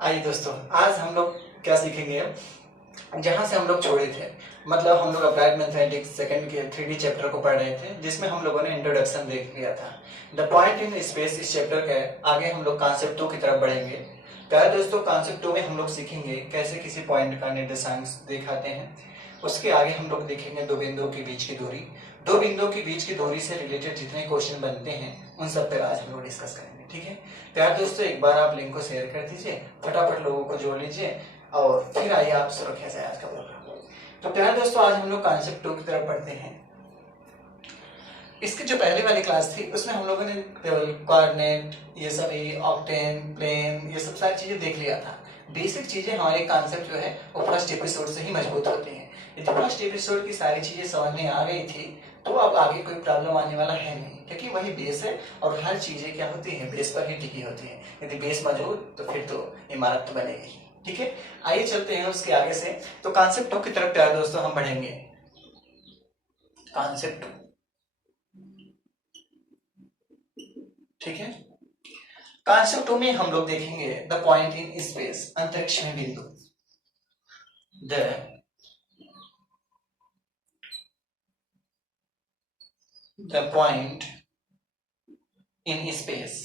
आइए दोस्तों, आज हम लोग क्या सीखेंगे जहां से हम लोग छोड़े थे। मतलब हम लोग अप्लाइड मैथमेटिक्स सेकंड के 3D चैप्टर को पढ़ रहे थे, जिसमें हम लोगों ने इंट्रोडक्शन देख लिया था। द पॉइंट इन स्पेस इस चैप्टर के आगे हम लोग कॉन्सेप्ट 2 की तरफ बढ़ेंगे। प्यारे दोस्तों, कॉन्सेप्ट 2 में हम लोग सीखेंगे कैसे किसी पॉइंट का निर्देशांक दिखाते हैं। उसके आगे हम लोग देखेंगे दो बिंदुओं के बीच की दूरी। दो बिंदुओं के बीच की दूरी से रिलेटेड जितने क्वेश्चन बनते हैं उन सब पर आज हम लोग डिस्कस करेंगे। ठीक है प्यारे दोस्तों, एक बार आप लिंक को शेयर कर दीजिए, फटाफट लोगों को जोड़ लीजिए और फिर आइए आप सुरक्षा से आज का प्रोग्राम। तो प्यारे दोस्तों, आज हम लोग कॉन्सेप्ट 2 की तरफ पढ़ते हैं। इसकी जो पहले वाली क्लास थी उसमें हम लोगों ने केवल कोऑर्डिनेट, ये सभी ऑक्टेन, प्लेन, ये सब सारी चीजें देख लिया था। बेसिक चीजें हमारे कॉन्सेप्ट जो है वो फर्स्ट एपिसोड से ही मजबूत होती हैं। यदि फर्स्ट एपिसोड की सारी चीजें समझ में आ गई थी तो अब आगे कोई प्रॉब्लम आने वाला है नहीं, क्योंकि वही बेस है और हर चीजें क्या होती है बेस पर ही टिकी होती है। यदि बेस मजबूत तो फिर तो इमारत तो बनेगी। ठीक है, आइए चलते हैं उसके आगे से। तो कॉन्सेप्ट 2 की तरफ प्यारे दोस्तों हम बढ़ेंगे। कॉन्सेप्ट 2, ठीक है। कॉन्सेप्ट 2 में हम लोग देखेंगे द पॉइंट इन स्पेस, अंतरिक्ष में बिंदु। The point in space,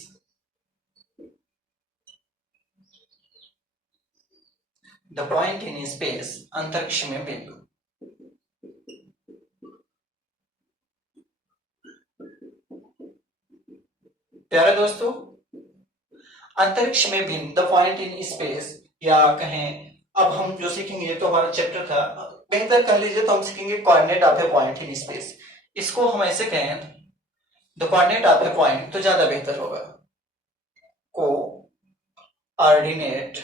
the point in space, अंतरिक्ष में बिंदु। प्यारे दोस्तों, अंतरिक्ष में बिंदु, द पॉइंट इन स्पेस, या कहें अब हम जो सीखेंगे तो हमारा चैप्टर था, बेहतर कह लीजिए तो हम सीखेंगे coordinate of A point in space. इसको हम ऐसे कहें the coordinate of A point तो ज्यादा बेहतर होगा। Coordinate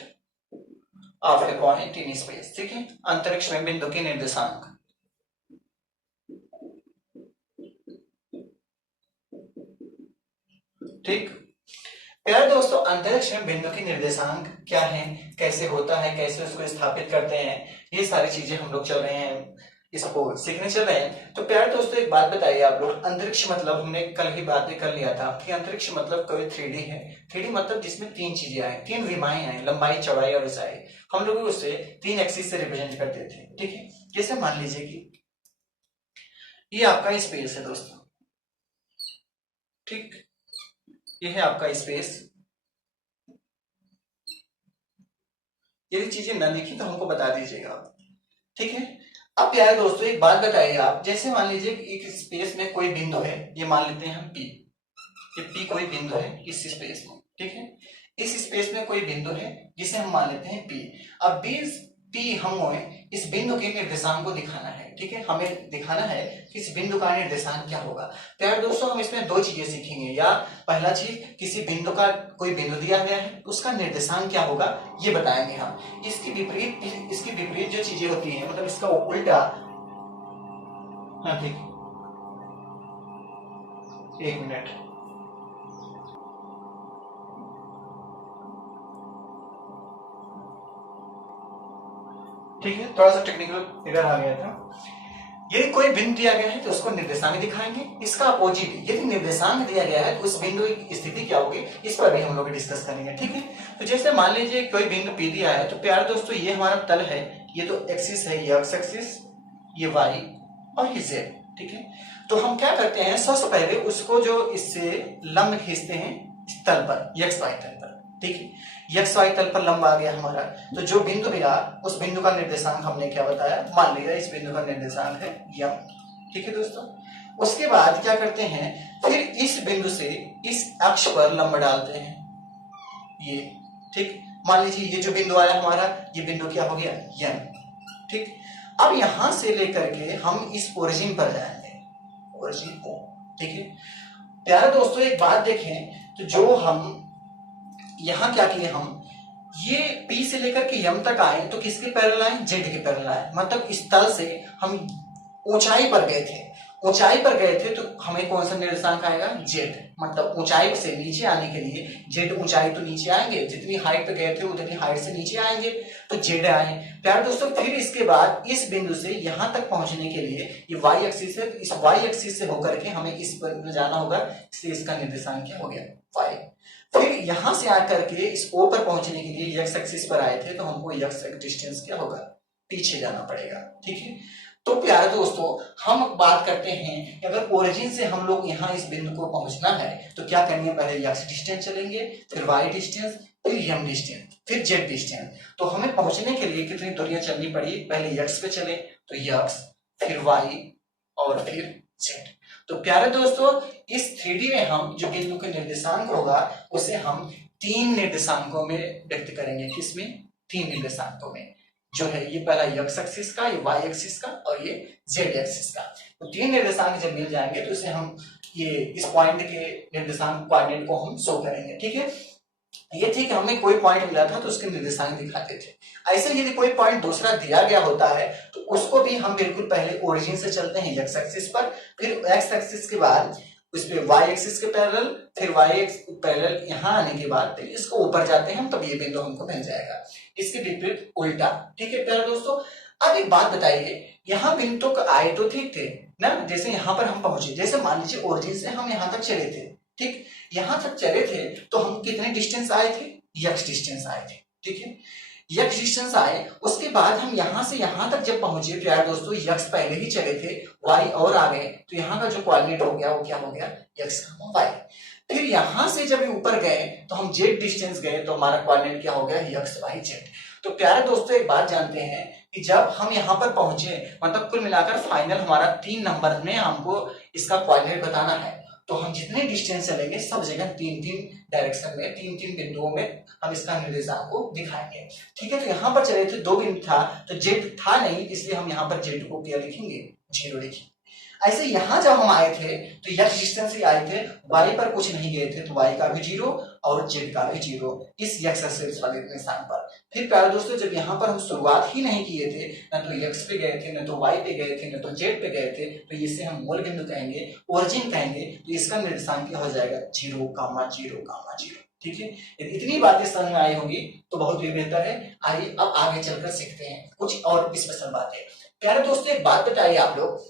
of A point in space, ठीक है, अंतरिक्ष में बिंदु की निर्देशांक। ठीक प्यारे दोस्तों, अंतरिक्ष में बिंदु की निर्देशांक क्या है, कैसे होता है, कैसे उसको स्थापित करते हैं, ये सारी चीजें हम लोग चल रहे हैं, इसको सीखने चल रहे हैं। तो प्यारे दोस्तों, एक बात बताइए आप लोग, अंतरिक्ष मतलब हमने कल ही बातें कर लिया था कि अंतरिक्ष मतलब कोई 3D है। 3D मतलब जिसमें तीन चीजें आए, तीन विमाएं आए, लंबाई, चौड़ाई और ऊंचाई। हम लोग उसे 3 एक्सिस से रिप्रेजेंट करते थे। ठीक है, जैसे मान लीजिए कि ये आपका स्पेस है दोस्तों, ठीक, ये है आपका स्पेस। यदि चीजें न लिखी तो हमको बता दीजिएगा, ठीक है। अब प्यारे दोस्तों, एक बात बताइए आप, जैसे मान लीजिए एक स्पेस में कोई बिंदु है, ये मान लेते हैं हम P, ये P कोई बिंदु है इस स्पेस में, ठीक है। इस स्पेस में कोई बिंदु है जिसे हम मान लेते हैं P। अब P हमें इस बिंदु के निर्देशांक को दिखाना है, ठीक है, हमें दिखाना है कि इस बिंदु का निर्देशांक क्या होगा। प्यारे दोस्तों, हम इसमें दो चीजें सीखेंगे। या पहला चीज, किसी बिंदु का कोई बिंदु दिया गया है, उसका निर्देशांक क्या होगा ये बताएंगे हम। इसकी विपरीत जो चीजें होती हैं, मतलब इसका उल्टा, हाँ ठीक, एक मिनट, ठीक है, थोड़ा सा टेक्निकल एरर आ गया था। यदि कोई बिंदु दिया गया है तो उसको निर्देशांक दिखाएंगे। इसका अपोजिट, यदि निर्देशांक दिया गया है तो उस बिंदु की स्थिति क्या होगी, इस पर भी हम लोग डिस्कस करेंगे। ठीक है, तो जैसे मान लीजिए कोई बिंदु P दिया है, तो प्यारे दोस्तों ये हमारा तल है, ये तो एक्सिस है, ये एक्स एक्सिस, ये वाई और ये जेड, ठीक है। तो हम क्या करते हैं, सबसे पहले उसको जो इससे लंब खींचते हैं इस तल पर, एक्स वाई तल पर, ठीक है। एक्स वाई तल पर लंब आ गया हमारा, तो जो बिंदु मिला उस बिंदु का निर्देशांक हमने क्या बताया, मान लिया इस बिंदु का निर्देशांक है यम, ठीक है दोस्तों। उसके बाद क्या करते हैं, फिर इस बिंदु से इस अक्ष पर लंब डालते हैं, ये, ठीक। मान लीजिए ये जो बिंदु आया हमारा, ये बिंदु क्या हो गया, यम, ठीक। अब यहां से लेकर के हम इस ओरिजिन पर जाएंगे, ओरिजिन को, ठीक है। प्यारे दोस्तों, एक बात देखें, तो जो हम यहां क्या किए, हम ये P से लेकर के यम तक आए तो किसके पैरेलल आए, जेड के पैरेलल आए। मतलब इस तल से हम ऊंचाई पर गए थे, ऊंचाई पर गए थे तो हमें कौन सा निर्देशांक आएगा, जेड। मतलब ऊंचाई से नीचे आने के लिए जेड ऊंचाई तो नीचे आएंगे, जितनी हाइट पे गए थे उतनी हाइट से नीचे आएंगे, तो जेड आए। प्यारे दोस्तों फिर इसके बाद इस बिंदु से यहां तक पहुंचने के लिए ये वाई एक्सिस है, इस वाई एक्सिस से होकर के हमें इस पर जाना होगा, इसलिए इसका निर्देशांक क्या हो गया, वाई। फिर यहां से आकर के इस ओ पर पहुंचने के लिए एक्स एक्सिस पर आए थे, तो हमको एक्स डिस्टेंस क्या होगा, पीछे जाना पड़ेगा। ठीक है, तो प्यारे दोस्तों हम बात करते हैं कि अगर ओरिजिन से हम लोग यहाँ इस बिंदु को पहुंचना है तो क्या करेंगे, पहले एक्स डिस्टेंस चलेंगे, फिर वाई डिस्टेंस, फिर एम डिस्टेंस, फिर जेड डिस्टेंस। तो हमें पहुंचने के लिए कितनी दूरियां चलनी पड़ी, पहले एक्स पे चले तो एक्स, फिर वाई और फिर जेड। तो प्यारे दोस्तों इस 3D में हम जो बिंदु का निर्देशांक होगा उसे हम 3 निर्देशांकों में व्यक्त करेंगे। किसमें, 3 निर्देशांकों में, जो है ये पहला एक्स एक्सिस का, ये वाई एक्सिस का और ये जेड एक्सिस का। तो 3 निर्देशांक जब मिल जाएंगे तो इसे हम ये इस पॉइंट के निर्देशांक कोऑर्डिनेट को हम शो करेंगे। ठीक है, ये थी कि हमें कोई पॉइंट मिला था तो उसके निर्देशांक दिखाते थे। ऐसे यदि कोई पॉइंट दूसरा दिया गया होता है तो उसको भी हम बिल्कुल पहले ओरिजिन से चलते हैं एक्स एक्सिस पर, फिर एक्स एक्सिस के बाद उस पे वाई एक्सिस के पैरेलल, फिर वाई एक्स पैरेलल यहाँ आने के बाद फिर इसको ऊपर जाते हैं, तब ये बिंदु हमको मिल जाएगा। इसके विपरीत उल्टा। ठीक है प्यारे दोस्तों, अब एक बात बताइए, यहाँ बिंदु तो आए तो ठीक थे ना, जैसे यहाँ पर हम पहुंचे, जैसे मान लीजिए ओरिजिन से हम यहाँ तक चले थे, ठीक, यहां तक चले थे तो हम कितने डिस्टेंस आए थे, एक्स डिस्टेंस आए थे। ठीक है, एक्स डिस्टेंस आए, उसके बाद हम यहां से यहां तक जब पहुंचे प्यारे दोस्तों, एक्स पहले ही चले थे, वाई और आ गए, तो यहाँ का जो कोऑर्डिनेट हो गया वो क्या हो गया, एक्स वाई। फिर यहां से जब ऊपर गए तो हम जेड डिस्टेंस गए, तो हमारा कोऑर्डिनेट क्या हो गया, एक्स वाई जेड। तो प्यारे दोस्तों एक बात जानते हैं कि जब हम यहाँ पर पहुंचे, मतलब कुल मिलाकर फाइनल हमारा 3 नंबर में हमको इसका कोऑर्डिनेट बताना है, तो हम जितने डिस्टेंस चलेंगे सब जगह 3-3 डायरेक्शन में, 3-3 बिंदुओं में हम इसका निर्देशांक को दिखाएंगे। ठीक है, तो यहाँ पर चले थे 2 बिंदु था तो जेड था नहीं, इसलिए हम यहाँ पर जेड को क्या लिखेंगे, 0 लिखेंगे। ऐसे यहां जब हम आए थे तो एक्स डिस्टेंस से आए थे, वाई पर कुछ नहीं गए थे, तो वाई का भी 0 और जेड का भी 0 इस एक्स एक्सिस वाले निशान पर। फिर प्यारे दोस्तों जब यहाँ पर हम शुरुआत ही नहीं किए थे, ना तो एक्स पे गए थे, ना तो वाई पे गए थे, ना तो जेड पे गए थे, तो इसे हम मूल बिंदु कहेंगे, ओरिजिन कहेंगे, तो इसका निर्देशांक क्या हो जाएगा, 0,0,0। ठीक है, इतनी बातें समझ में आई होंगी तो बहुत ही बेहतर है। आइए अब आगे चलकर सीखते हैं कुछ और स्पेशल बातें। प्यारे दोस्तों एक बात बताइए आप लोग,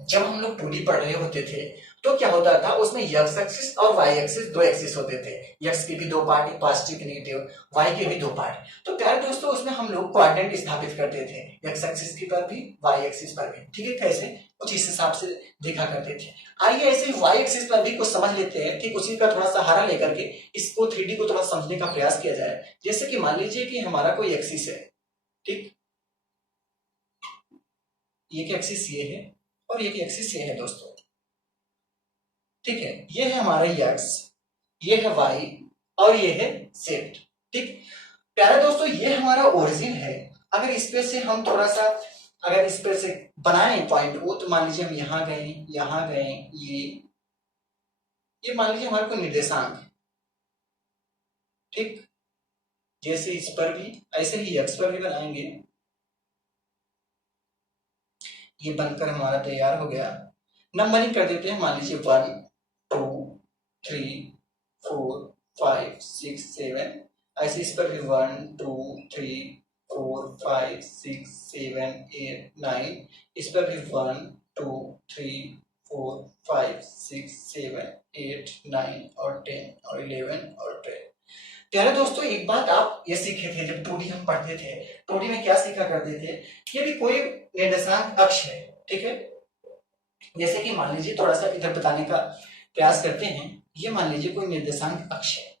जब हम लोग 2D पढ़ रहे होते थे तो क्या होता था, उसमें एक्स एक्सिस और वाई एक्सिस 2 एक्सिस होते थे, एक्स के भी 2 पार्ट, पॉजिटिव नेगेटिव, वाई के भी 2 पार्ट। तो प्यारे दोस्तों उसमें हम लोग कोऑर्डिनेट स्थापित करते थे, एक्स एक्सिस के पर भी, वाई एक्सिस पर भी। ठीक है, कैसे, कुछ इस हिसाब से देखा करते थे। आइए ऐसे वाई एक्सिस पर भी कुछ समझ लेते हैं, ठीक उसी का थोड़ा सहारा लेकर के इसको 3D को थोड़ा समझने का प्रयास किया जाए। जैसे कि मान लीजिए कि हमारा कोई एक्सिस है, ठीक, ये एक्सिस ये है और ये एक्सिस ये है दोस्तों। ठीक है, ये है हमारा एक्स, ये है वाई और ये है जेड। ठीक, प्यारे दोस्तों ये हमारा ओरिजिन है। अगर इस पे से हम थोड़ा सा, अगर इस पे से बनाए पॉइंट को, तो मान लीजिए हम यहां गए, यहां गए, ये मान लीजिए हमारे को निर्देशांक है। ठीक, जैसे इस पर भी ऐसे ही एक्स पर भी बनाएंगे, ये बनकर हमारा तैयार हो गया। नंबरिंग कर देते हैं, मान लीजिए 1 2 3 4 5 6 7, ऐसे इस पर भी 1 2 3 4 5 6 7 8 9, इस पर भी 1 2 3 4 5 6 7 8 9 और 10 और 11 और 12। प्यारे दोस्तों एक बात आप ये सीखे थे जब 2D हम पढ़ते थे, 2D में क्या सीखा करते थे कि यदि कोई निर्देशांक अक्ष है, ठीक है, जैसे कि मान लीजिए थोड़ा सा इधर बताने का प्रयास करते हैं, ये मान लीजिए कोई निर्देशांक अक्ष है,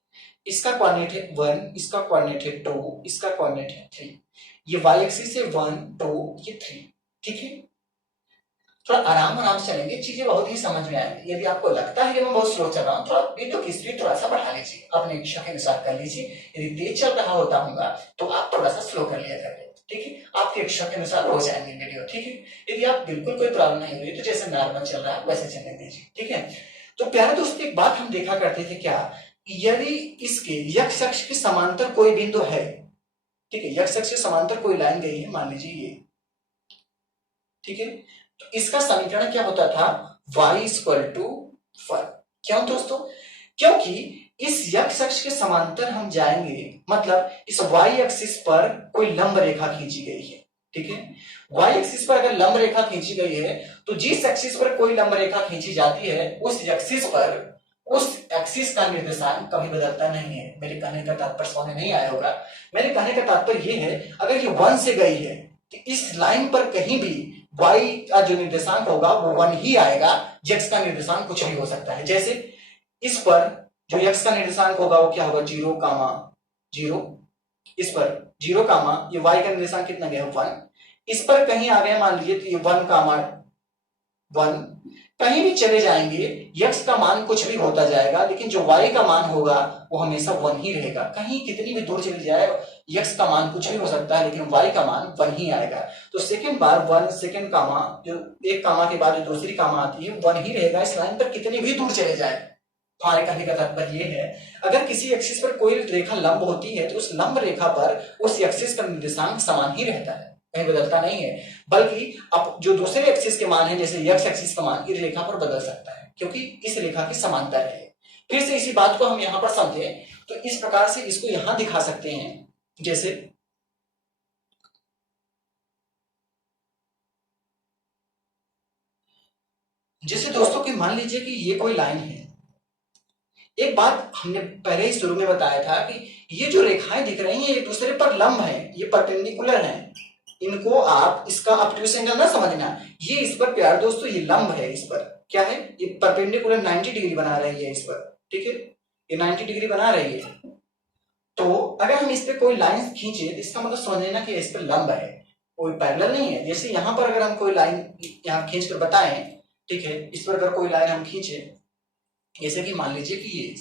इसका कोऑर्डिनेट है 1, इसका कोऑर्डिनेट है 2, इसका कोऑर्डिनेट है 3, ये वाई एक्सिस से 1 2 ये 3। ठीक है, थोड़ा आराम आराम से चलेंगे, चीजें बहुत ही समझ में आएंगी। यदि आपको लगता है कि मैं बहुत स्लो चल रहा हूँ, थोड़ा वीडियो की स्पीड थोड़ा सा बढ़ा लीजिए, अपने इच्छा के अनुसार कर लीजिए। यदि तेज चल रहा होता होगा तो आप थोड़ा सा स्लो कर लिया करें। ठीक है, आपके इच्छा के अनुसार हो जाएंगे वीडियो। ठीक है, यदि आप बिल्कुल कोई प्रॉब्लम नहीं हो रही तो जैसे नॉर्मल चल रहा है वैसे चलने दीजिए। ठीक है, तो प्यारे दोस्तों एक बात हम देखा करते थे क्या, यदि इसके एक्स अक्ष के समांतर कोई बिंदु है, ठीक है, एक्स अक्ष के समांतर कोई लाइन गई है, मान लीजिए ये, ठीक है, तो इसका समीकरण क्या होता था, y इक्वल टू 1। क्यों दोस्तों, क्योंकि इस x अक्ष के समांतर हम जाएंगे, मतलब इस y एक्सिस पर कोई लंब रेखा खींची गई है, ठीक है। y एक्सिस पर अगर लंब रेखा खींची गई है तो जिस एक्सिस पर कोई लंब रेखा खींची जाती है उस एक्सिस का निर्देशांक कभी बदलता नहीं है। मेरे कहने का तात्पर्य समझ में नहीं आया होगा। मेरे कहने का तात्पर्य ये है, अगर ये 1 से गई है तो इस लाइन पर कहीं भी y का जो निर्देशांक होगा वो 1 ही आएगा, x का निर्देशांक कुछ भी हो सकता है। जैसे इस पर जो x का निर्देशांक होगा वो क्या होगा, 0, इस पर 0, ये y का निर्देशांक कितना गया, 1। इस पर कहीं आ गया मान लीजिए तो ये 1, कहीं भी चले जाएंगे x का मान कुछ भी होता जाएगा, लेकिन जो y का मान होगा वो हमेशा 1 ही रहेगा। कहीं कितनी भी दूर चली जाए x का मान कुछ भी हो सकता है, लेकिन y का मान 1 ही आएगा। तो सेकंड बार 1, सेकंड कामा, जो एक कामा के बाद जो दूसरी कामा आती है 1 ही रहेगा इस लाइन पर, कितनी भी दूर चले जाए। हमारे कहने का तात्पर्य ये है, अगर किसी एक्सिस पर कोई रेखा लंब होती है तो उस लंब रेखा पर उस एक्सिस का निर्देशांक समान ही रहता है, कहीं बदलता नहीं है, बल्कि अब जो दूसरे एक्सिस के मान है जैसे x एक्सिस का मान इस रेखा पर बदल सकता है, क्योंकि इस रेखा की समांतर है। फिर से इसी बात को हम यहां पर समझे तो इस प्रकार से इसको यहां दिखा सकते हैं। जैसे दोस्तों कि मान लीजिए कि ये कोई लाइन है। एक बात हमने पहले ही शुरू में बताया था कि ये जो रेखाएं दिख रही हैं एक दूसरे पर लंब है, ये परपेंडिकुलर है। इनको आप इसका ऑब्ट्यूस एंगल ना समझना, ये इस पर प्यार दोस्तों ये लंब है, इस पर क्या है, ये परपेंडिकुलर 90 डिग्री बना रही है इस पर, ठीक है, ये 90 डिग्री बना रही है। तो अगर हम इस पे कोई लाइन खींचे तो इसका मतलब समझ लेना कि इस पर लंब है, कोई पैरेलल नहीं है। जैसे यहां पर अगर हम कोई लाइन यहां खींच कर बताएं, ठीक है, इस पर अगर कोई लाइन हम खींचे, जैसे कि मान लीजिए कि ये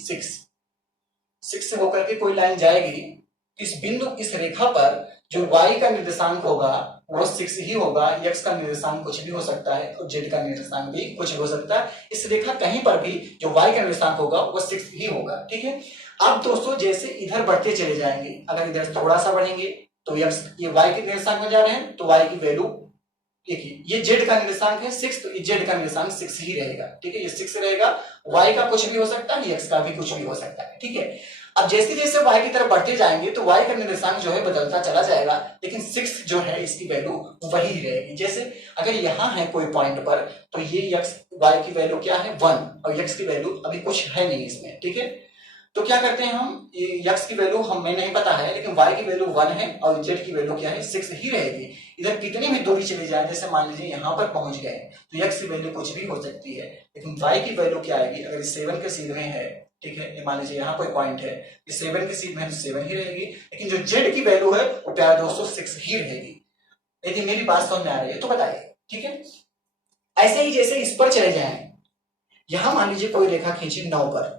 6 से होकर के कोई लाइन जाएगी, इस बिंदु इस रेखा पर जो y का निर्देशांक होगा वो 6 ही होगा, x का निर्देशांक कुछ भी हो सकता है और z का निर्देशांक भी कुछ भी हो सकता है। इस रेखा कहीं पर भी जो y का निर्देशांक होगा वो 6 ही होगा, ठीक है। अब दोस्तों जैसे इधर बढ़ते चले जाएंगे, अगर इधर थोड़ा सा बढ़ेंगे तो x, ये y के निर्देशांक में जा रहे हैं तो y की वैल्यू देखिए, ये z का निर्देशांक है 6, तो z का निर्देशांक 6 ही रहेगा, ठीक है, ये 6 रहेगा। y का कुछ भी हो सकता है, x का भी कुछ भी हो सकता है, ठीक है। अब जैसे जैसे y की तरफ बढ़ते जाएंगे तो y का निर्देशांक जो है बदलता चला जाएगा, लेकिन 6 जो है इसकी वैल्यू वही रहेगी। जैसे अगर यहाँ है कोई पॉइंट पर तो ये y की वैल्यू क्या है 1 और x की वैल्यू अभी कुछ है नहीं इसमें, ठीक है। तो क्या करते हैं हम, ये x की वैल्यू हमें नहीं पता है, लेकिन y की वैल्यू 1 है और z की वैल्यू क्या है 6 ही रहेगी। इधर कितनी भी दूरी चली जाए, जैसे मान लीजिए यहाँ पर पहुंच गए तो x की वैल्यू कुछ भी हो सकती है, लेकिन y की वैल्यू क्या आएगी, अगर 7 के सीध में है, ठीक है, मान लीजिए यहाँ कोई पॉइंट है, 7 के सीध में है तो 7 ही रहेगी, लेकिन जो z की वैल्यू है वो प्यारे दोस्तों 6 ही रहेगी। यदि मेरी बात समझ में आ रही है तो बताइए, ठीक है। ऐसे ही जैसे इस पर चले जाए, यहां मान लीजिए कोई रेखा खींची 9 पर,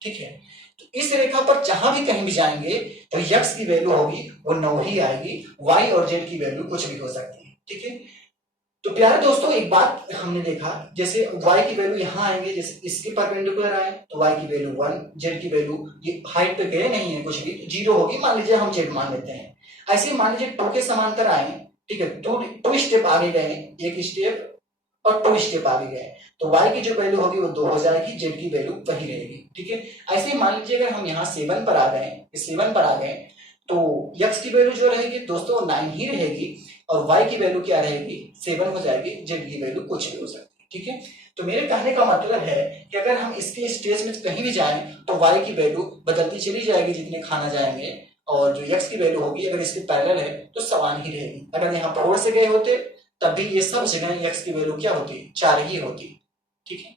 ठीक है, तो इस रेखा पर जहां भी कहीं भी जाएंगे तो x की वैल्यू होगी वो 9 ही आएगी, y और z की वैल्यू कुछ भी हो सकती है, ठीक है। तो प्यारे दोस्तों एक बात हमने देखा, जैसे y की वैल्यू यहां आएंगे, जैसे इसके परपेंडिकुलर आए तो y की वैल्यू 1, z की वैल्यू ये हाइट पे गए नहीं है कुछ भी, 0 होगी, मान लीजिए हम z मान लेते हैं। ऐसे ही मान लीजिए 2 के समांतर आए, ठीक है, 2 स्टेप आगे गए, एक स्टेप और 2 स्टेप आगे गए, तो y की जो वैल्यू होगी वो 2 हो जाएगी, z की वैल्यू वही रहेगी, ठीक है। ऐसे ही मान लीजिए अगर हम यहाँ 7 पर आ गए, 7 पर आ गए तो x की वैल्यू जो रहेगी दोस्तों 9 ही रहेगी और y की वैल्यू क्या रहेगी 7 हो जाएगी, z की वैल्यू कुछ भी हो सकती है, ठीक है। तो मेरे कहने का मतलब है कि अगर हम इसके स्टेज में कहीं भी जाएं तो y की वैल्यू बदलती चली जाएगी जितने खाना जाएंगे, और जो x की वैल्यू होगी अगर इसके पैरेलल है तो समान ही रहेगी। अगर यहाँ 4 से गए होते तब भी ये सब जगह x की वैल्यू क्या होती, 4 ही होती, ठीक है।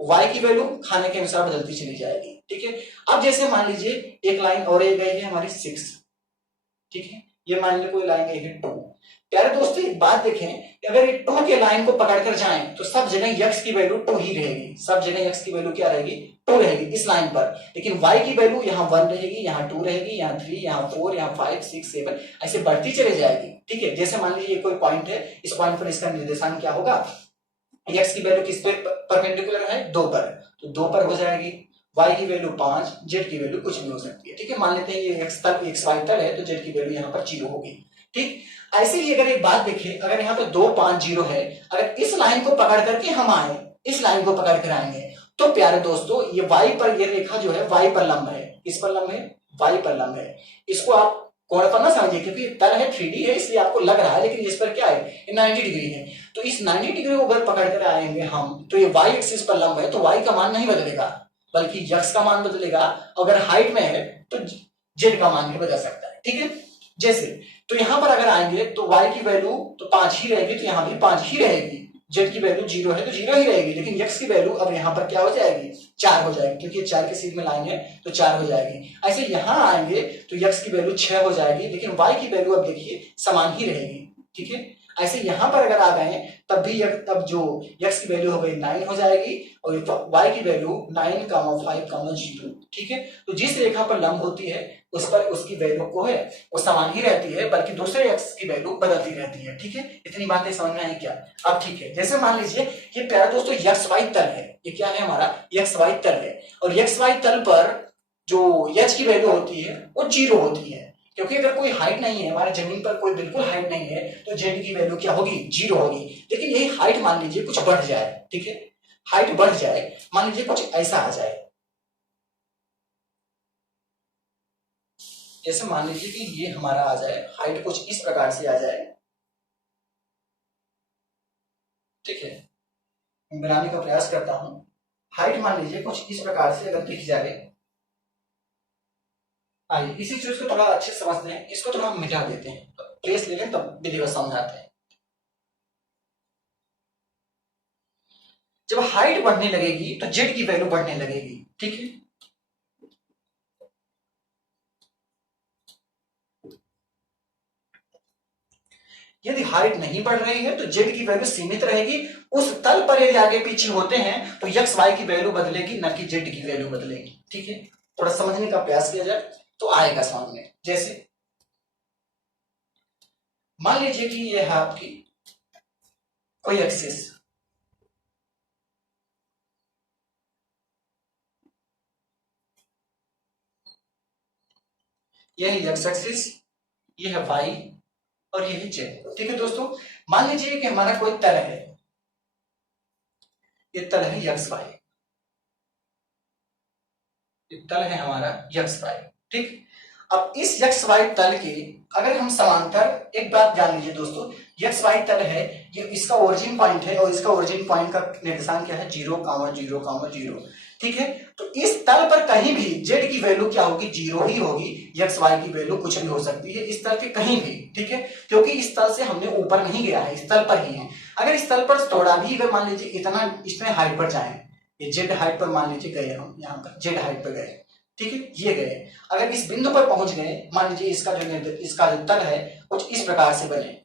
y की वैल्यू खाने के अनुसार बदलती चली जाएगी, ठीक है। अब जैसे मान लीजिए एक लाइन और एक गई है हमारी 6, ठीक है, ये मान लीजिए कोई लाइन गई है 2। प्यारे दोस्तों एक बात देखें, अगर ये 2 के लाइन को पकड़कर जाएं तो सब जगह x की वैल्यू 2 ही रहेगी, सब जगह x की वैल्यू क्या रहेगी 2 रहेगी इस लाइन पर, लेकिन y की वैल्यू यहाँ 1 रहेगी, यहाँ 2 रहेगी, यहाँ 3, यहाँ 4, यहाँ 5, 6, 7 ऐसे बढ़ती चले जाएगी, ठीक है। जैसे मान लीजिए कोई पॉइंट है, इस पॉइंट पर इसका निर्देशांक क्या होगा, x की वैल्यू किस पे परपेंडिकुलर है 2 पर, तो 2 पर हो जाएगी, y की वैल्यू 5, z की वैल्यू कुछ भी हो सकती है, ठीक है। मान लेते हैं ये x y तल है तो z की वैल्यू यहाँ पर 0 होगी, ठीक। ऐसे ही अगर एक बात देखें, अगर यहाँ पे 2 5 0 है, अगर इस लाइन को पकड़ करके हम आए, इस लाइन को पकड़ कर आएंगे, तो प्यारे दोस्तों ये y पर, ये रेखा जो है y पर लंब है। किस पर लंब है? y पर लंब है। इसको आप कोण पर ना समझिए, क्योंकि तल है 3D है इसलिए आपको लग रहा है, लेकिन इस पर क्या है? ये 90 डिग्री है। तो इस 90 डिग्री को अगर पकड़ कर आएंगे हम, तो ये y एक्सिस पर लंब है, तो y का मान नहीं बदलेगा, बल्कि x का मान बदलेगा। अगर हाइट में है तो z का मान भी बदल सकता है। ठीक है, जैसे तो यहां पर अगर आएंगे तो y की वैल्यू तो 5 ही रहेगी, तो यहां भी 5 ही रहेगी। z की वैल्यू 0 है तो 0 ही रहेगी, लेकिन x की वैल्यू अब यहां पर क्या हो जाएगी? 4 हो जाएगी, क्योंकि 4 के सीध में लाइन है तो 4 हो जाएगी। ऐसे यहां आएंगे तो x की वैल्यू 6 हो जाएगी, लेकिन y की वैल्यू अब देखिए समान ही रहेगी। ठीक है, ऐसे यहां पर अगर आ गए तब भी तब जो x की वैल्यू हो गई 9 हो जाएगी, और y की वैल्यू 9, 5, 0। ठीक है, तो जिस रेखा पर लंब होती है उस पर उसकी वैल्यू को है वो समान ही रहती है, बल्कि दूसरे एक्स की वैल्यू बदलती रहती है। ठीक है, इतनी बातें समझ में आई क्या? अब ठीक है, जैसे मान लीजिए ये प्यारे दोस्तों एक्स वाई तल है, ये क्या है हमारा? एक्स वाई तल है, और एक्स वाई तल पर जो एच की वैल्यू होती है वो 0 होती है, क्योंकि अगर कोई हाइट नहीं है, हमारे जमीन पर कोई बिल्कुल हाइट नहीं है, तो जेड की वैल्यू क्या होगी? 0 होगी। लेकिन यही हाइट मान लीजिए कुछ बढ़ जाए, ठीक है, हाइट बढ़ जाए, मान लीजिए कुछ ऐसा आ जाए, जैसे मान लीजिए कि ये हमारा आ जाए, हाइट कुछ इस प्रकार से आ जाए। ठीक है, बनाने का प्रयास करता हूं। हाइट मान लीजिए कुछ इस प्रकार से अगर दिख जाए, आइए इसी चीज को थोड़ा अच्छे से समझते हैं, इसको थोड़ा हम मिटा देते हैं, तो प्लेस ले लें तब विधिवत समझाते हैं। जब हाइट बढ़ने लगेगी तो जेड की वैल्यू बढ़ने लगेगी। ठीक है, यदि हाइट नहीं बढ़ रही है तो जेड की वैल्यू सीमित रहेगी। उस तल पर यदि आगे पीछे होते हैं तो एक्स वाई की वैल्यू बदलेगी, न कि जेड की वैल्यू बदलेगी। ठीक है, थोड़ा समझने का प्रयास किया जाए तो आएगा समझ में। जैसे मान लीजिए कि यह है आपकी कोई एक्सिस, यह है एक्स एक्सिस, यह है वाई, और यही जेड। ठीक है दोस्तों, मान लीजिए कि हमारा कोई तल है, ये तल है एक्स वाई, ये तल है हमारा एक्स वाई। ठीक, अब इस एक्स वाई तल के अगर हम समांतर, एक बात जान लीजिए दोस्तों, एक्स वाई तल है, ये इसका ओरिजिन पॉइंट है, और इसका ओरिजिन पॉइंट का निर्देशांक क्या है? 0, 0, 0। ठीक है, तो इस तल पर कहीं भी जेड की वैल्यू क्या होगी? 0 ही होगी। एक्स वाई की वैल्यू कुछ भी हो सकती है इस तल के कहीं भी। ठीक है, क्योंकि इस तल से हमने ऊपर नहीं गया है, इस तल पर ही है। अगर इस तल पर थोड़ा भी अगर मान लीजिए इतना इसमें हाइट पर जाए, ये जेड हाइट पर मान लीजिए गए, हम यहाँ पर जेड हाइट पर गए, ठीक है, ये गए, अगर इस बिंदु पर पहुंच गए, मान लीजिए इसका जो तल है कुछ इस प्रकार से बने,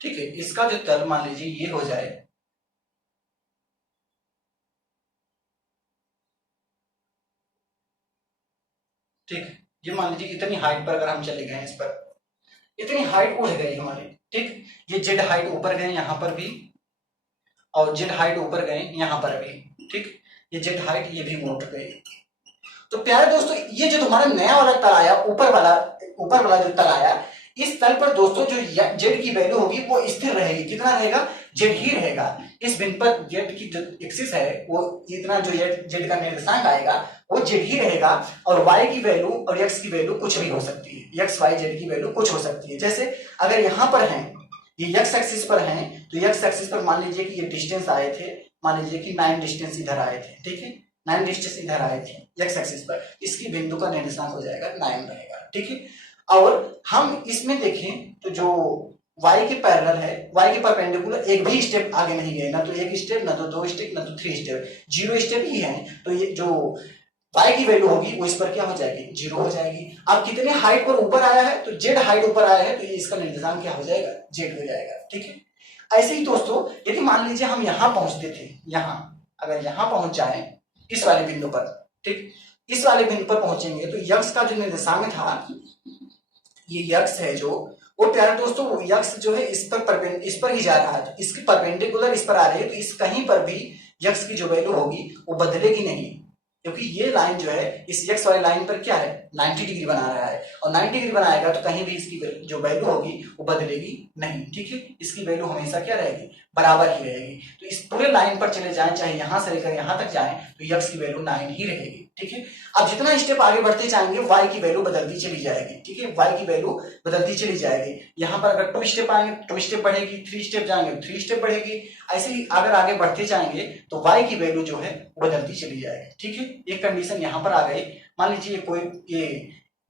ठीक है, इसका जो तल मान लीजिए ये हो जाए, ठीक, ये मान लीजिए इतनी हाइट पर अगर हम चले गए, इस पर इतनी हाइट उठ गई हमारी। ठीक, ये जेड हाइट ऊपर गए यहां पर भी, और जेड हाइट ऊपर गए यहां पर भी। ठीक, ये जेड हाइट ये भी उठ गई। तो प्यारे दोस्तों ये जो हमारा नया वाला तल आया, ऊपर वाला जो तल आया, इस तल पर दोस्तों जो जेड की वैल्यू होगी वो स्थिर रहेगी। कितना रहेगा? जेड ही रहेगा। इस बिंदु पर जेड की जो एक्सिस है वो इतना, जो जेड का निर्देशांक आएगा वो जेड ही रहेगा, और वाई की वैल्यू और एक्स की वैल्यू कुछ भी हो सकती है, एक्स वाई जेड की वैल्यू कुछ हो सकती है। जैसे अगर यहाँ पर है, ये एक्स एक्सिस पर है, तो एक्स एक्सिस पर मान लीजिए कि ये डिस्टेंस आए थे, मान लीजिए कि 9 डिस्टेंस इधर आए थे, ठीक है, 9 डिस्टेंस इधर आए थे एक्स एक्सिस पर, इसकी बिंदु का निर्देशांक हो जाएगा 9 रहेगा। ठीक है, और हम इसमें देखें तो जो y के पैरेलल है, y के परपेंडिकुलर एक भी स्टेप आगे नहीं गए, ना तो एक स्टेप, ना तो 2 स्टेप, ना तो 3 स्टेप, 0 स्टेप ही है। तो ये जो y की वैल्यू होगी वो इस पर क्या हो जाएगी? 0 हो जाएगी। अब कितने हाइट पर ऊपर आया है? तो z हाइट ऊपर आया है, तो ये इसका निर्देशांक क्या हो जाएगा? z हो जाएगा। ठीक है, ऐसे ही दोस्तों यदि मान लीजिए हम यहां पहुंचते थे, यहां अगर यहां पहुंच जाए इस वाले बिंदु पर, ठीक, इस वाले बिंदु पर पहुंचेंगे तो यक्स का जो निर्देशांक था, ये यक्स है जो, वो प्यारे दोस्तों यक्स जो है इस पर ही जा रहा है, तो इसके परपेंडिकुलर इस पर आ रही है, तो इस कहीं पर भी यक्स की जो वैल्यू होगी वो बदलेगी नहीं। क्योंकि ये लाइन जो है इस x वाली लाइन पर क्या है 90 डिग्री बना रहा है, और 90 डिग्री बनाएगा तो कहीं भी इसकी जो वैल्यू होगी वो बदलेगी नहीं, ठीक है, इसकी वैल्यू हमेशा क्या रहेगी, बराबर ही रहेगी। तो इस पूरे लाइन पर चले जाएं, चाहे यहां से लेकर यहां तक जाएं, तो x की वैल्यू 9 ही रहेगी, ठीक है। अब जितना स्टेप आगे बढ़ते जाएंगे y की वैल्यू बदलती चली जाएगी, ठीक है, y की वैल्यू बदलती चली जाएगी। यहाँ पर अगर 2 स्टेप आएंगे 2 स्टेप बढ़ेगी, 3 स्टेप जाएंगे 3 स्टेप बढ़ेगी, ऐसे ही अगर आगे बढ़ते जाएंगे तो y की वैल्यू जो है बदलती चली जाएगी, ठीक है। एक कंडीशन यहाँ पर आ गई, मान लीजिए कोई ये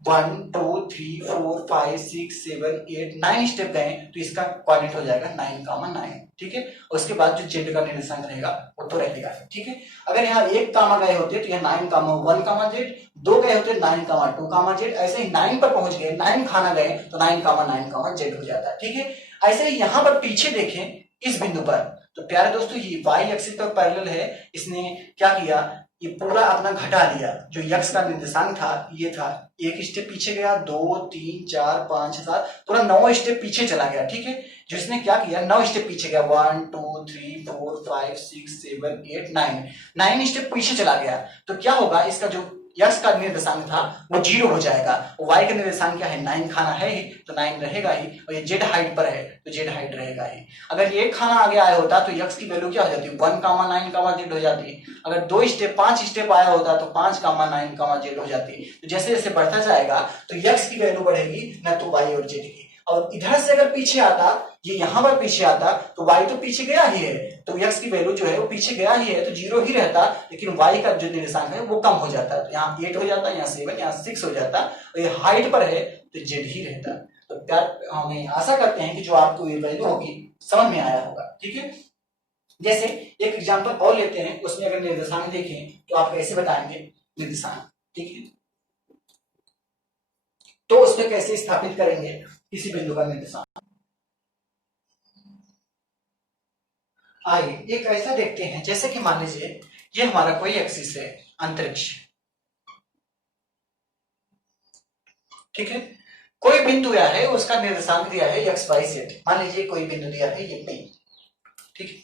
1 2 3 4 5 6 7 8 9 स्टेप गए तो इसका कोऑर्डिनेट हो जाएगा 9,9, ठीक है। और उसके बाद जो जेड का निर्देशांक रहेगा वो तो रहेगा, ठीक है। अगर यहाँ 1 कामा गए होते तो यह 9,1 जेड, 2 गए होते 9,2 जेड, ऐसे ही 9 पर पहुंच गए, 9 खाना गए तो 9,9 जेड हो जाता है, ठीक है। ऐसे ही यहाँ पर पीछे देखें इस बिंदु पर, तो प्यारे दोस्तों ये y एक्सिस पर पैरेलल है, इसने क्या किया, ये पूरा अपना घटा लिया, जो x का निर्देशांक था ये था, एक स्टेप पीछे गया, 2 3 4 5 7 पूरा 9 स्टेप पीछे चला गया, ठीक है। जिसने क्या किया 9 स्टेप पीछे गया, 1 2 3 4 5 6 7 8 9 स्टेप पीछे चला गया, तो क्या होगा, इसका जो x का निर्देशांक था वो 0 हो जाएगा, y का निर्देशांक क्या है 9 खाना है ही, तो 9 रहेगा ही, और ये z हाइट पर है तो z हाइट रहेगा ही। अगर ये खाना आगे आया होता तो x की वैल्यू क्या हो जाती है 1,9,z हो जाती है। अगर 5 स्टेप आया होता तो 5,9,z हो जाती। तो जैसे जैसे बढ़ता जाएगा तो x की वैल्यू बढ़ेगी न तो y और z की। और इधर से अगर पीछे आता, ये यहाँ पर पीछे आता तो y तो पीछे गया ही है, तो x की वैल्यू जो है वो पीछे गया ही है तो 0 ही रहता, लेकिन y का जो निर्देशांक है वो कम हो जाता, तो यहाँ 8 हो जाता, यहाँ 7, यहाँ 6 हो जाता, और ये हाइट पर है तो z ही रहता। तो प्यार हमें आशा करते हैं कि जो आपको ये वैल्यू होगी समझ में आया होगा, ठीक है। जैसे एक एग्जाम्पल और लेते हैं, उसमें अगर निर्देशांक देखें तो आप कैसे बताएंगे निर्देशांक, ठीक है, तो उसमें कैसे स्थापित करेंगे किसी बिंदु का निर्देशांक। आइए एक ऐसा देखते हैं, जैसे कि मान लीजिए ये हमारा कोई एक्सिस है अंतरिक्ष, ठीक है, कोई बिंदु दिया है उसका निर्देशांक दिया है एक्स वाई जेड, मान लीजिए कोई बिंदु दिया है ये P, ठीक है,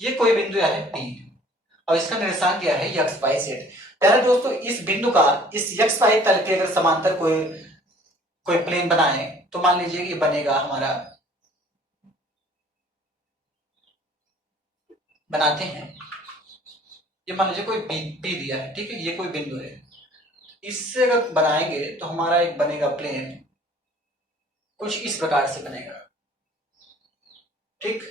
ये कोई बिंदु दिया है P और इसका निर्देशांक दिया है एक्स वाई जेड। प्यारे दोस्तों इस बिंदु का इस एक्स वाई तल के अगर समांतर कोई प्लेन बनाए तो मान लीजिए ये बनेगा हमारा, बनाते हैं, ये मान लीजिए कोई P दिया है, ठीक है, ये कोई बिंदु है, इससे अगर बनाएंगे तो हमारा एक बनेगा प्लेन कुछ इस प्रकार से बनेगा, ठीक।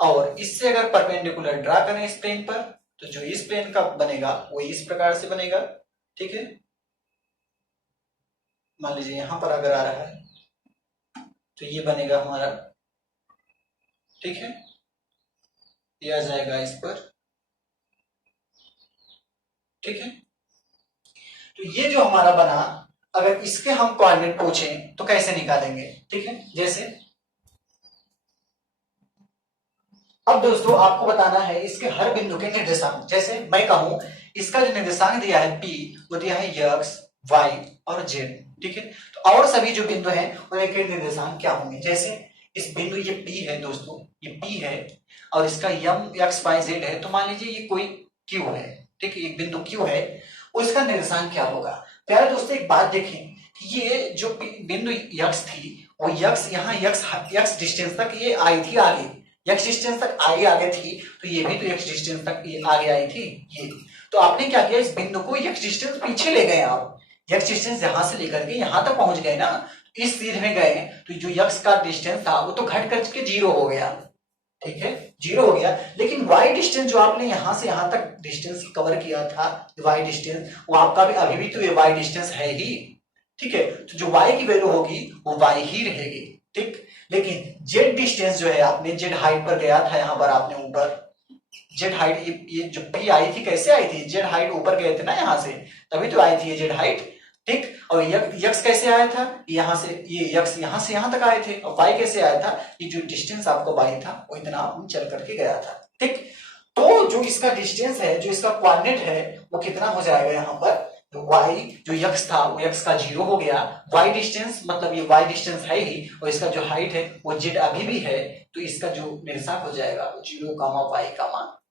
और इससे अगर परपेंडिकुलर ड्रा करें इस प्लेन पर तो जो इस प्लेन का बनेगा वो इस प्रकार से बनेगा, ठीक है। मान लीजिए यहां पर अगर आ रहा है तो ये बनेगा हमारा, ठीक है, ये आ जाएगा इस पर, ठीक है। तो ये जो हमारा बना, अगर इसके हम कोऑर्डिनेट पूछें तो कैसे निकालेंगे, ठीक है। जैसे अब दोस्तों आपको बताना है इसके हर बिंदु के निर्देशांक, जैसे मैं कहूं इसका जो निर्देशांक दिया है P वो दिया है x y और z, ठीक है। तो और सभी जो बिंदु हैं उनके निर्देशांक क्या होंगे, जैसे इस बिंदु ये P है दोस्तों, ये P है और इसका m x y z है, तो मान लीजिए ये कोई Q है, ठीक है, एक बिंदु Q है, उसका निर्देशांक क्या होगा। प्यारे दोस्तों एक बात देखें, ये जो बिंदु x थी वो x यहाँ x डिस्टेंस तक ये आई थी आगे, x डिस्टेंस तक आगे थी, तो ये भी तो x डिस्टेंस तक ये आगे आई थी ये, तो आपने क्या किया इस बिंदु को x डिस्टेंस पीछे ले गए, आप x डिस्टेंस यहां से लेकर के यहां तक पहुंच गए ना, इस सीध में गए तो जो x का डिस्टेंस था वो तो घट करके 0 हो गया, ठीक है, 0 हो गया, लेकिन y डिस्टेंस जो आपने यहां से यहां तक डिस्टेंस कवर किया था y डिस्टेंस, वो आपका भी अभी भी तो ये y डिस्टेंस है ही, ठीक है। तो जो y की वैल्यू होगी वो y ही रहेगी, ठीक। लेकिन z डिस्टेंस जो है आपने z हाइट पर गया था, यहां पर आपने ऊपर z हाइट, ये जो P आई थी कैसे आई थी, z हाइट ऊपर गए थे ना यहाँ से, तभी तो आई थी ये z हाइट, ठीक। और x कैसे आया था, यहाँ से ये x यहाँ से यहाँ तक आए थे, और y कैसे आया था, ये जो डिस्टेंस आपको y था वो इतना आपने चल करके गया था, ठीक। तो जो इसका डिस्टेंस है, जो इसका कोऑर्डिनेट है वो कितना हो जाएगा, यहाँ पर y जो x था वो x का 0 हो गया, y डिस्टेंस मतलब ये y डिस्टेंस है ही, और इसका जो हाइट है वो z अभी भी है, तो इसका जो निर्देशांक हो जाएगा 0, y,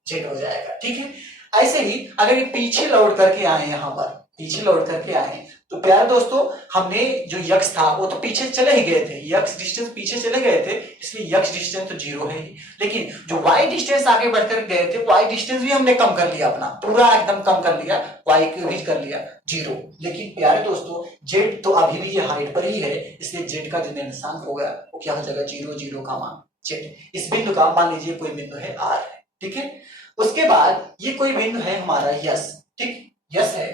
z हो जाएगा, ठीक है। ऐसे ही अगर ये पीछे लौट करके आए, यहाँ पर पीछे लौट करके आए, तो प्यारे दोस्तों हमने जो यक्स था वो तो पीछे चले ही गए थे, यक्स डिस्टेंस पीछे चले गए थे, इसलिए यक्स डिस्टेंस तो 0 है ही। लेकिन जो वाई डिस्टेंस आगे बढ़कर गए थे, वाई डिस्टेंस भी हमने कम कर लिया, अपना पूरा एकदम कम कर लिया, वाई को भी कर लिया 0। लेकिन प्यारे दोस्तों जेड तो अभी भी ये हाइट पर ही है, इसलिए जेड का जो निर्देशांक होगा वो क्या हो जाएगा, 0 0 जेड। इस बिंदु का मान लीजिए कोई बिंदु है आर है, ठीक है। उसके बाद ये कोई बिंदु है हमारा यस, ठीक, यस है।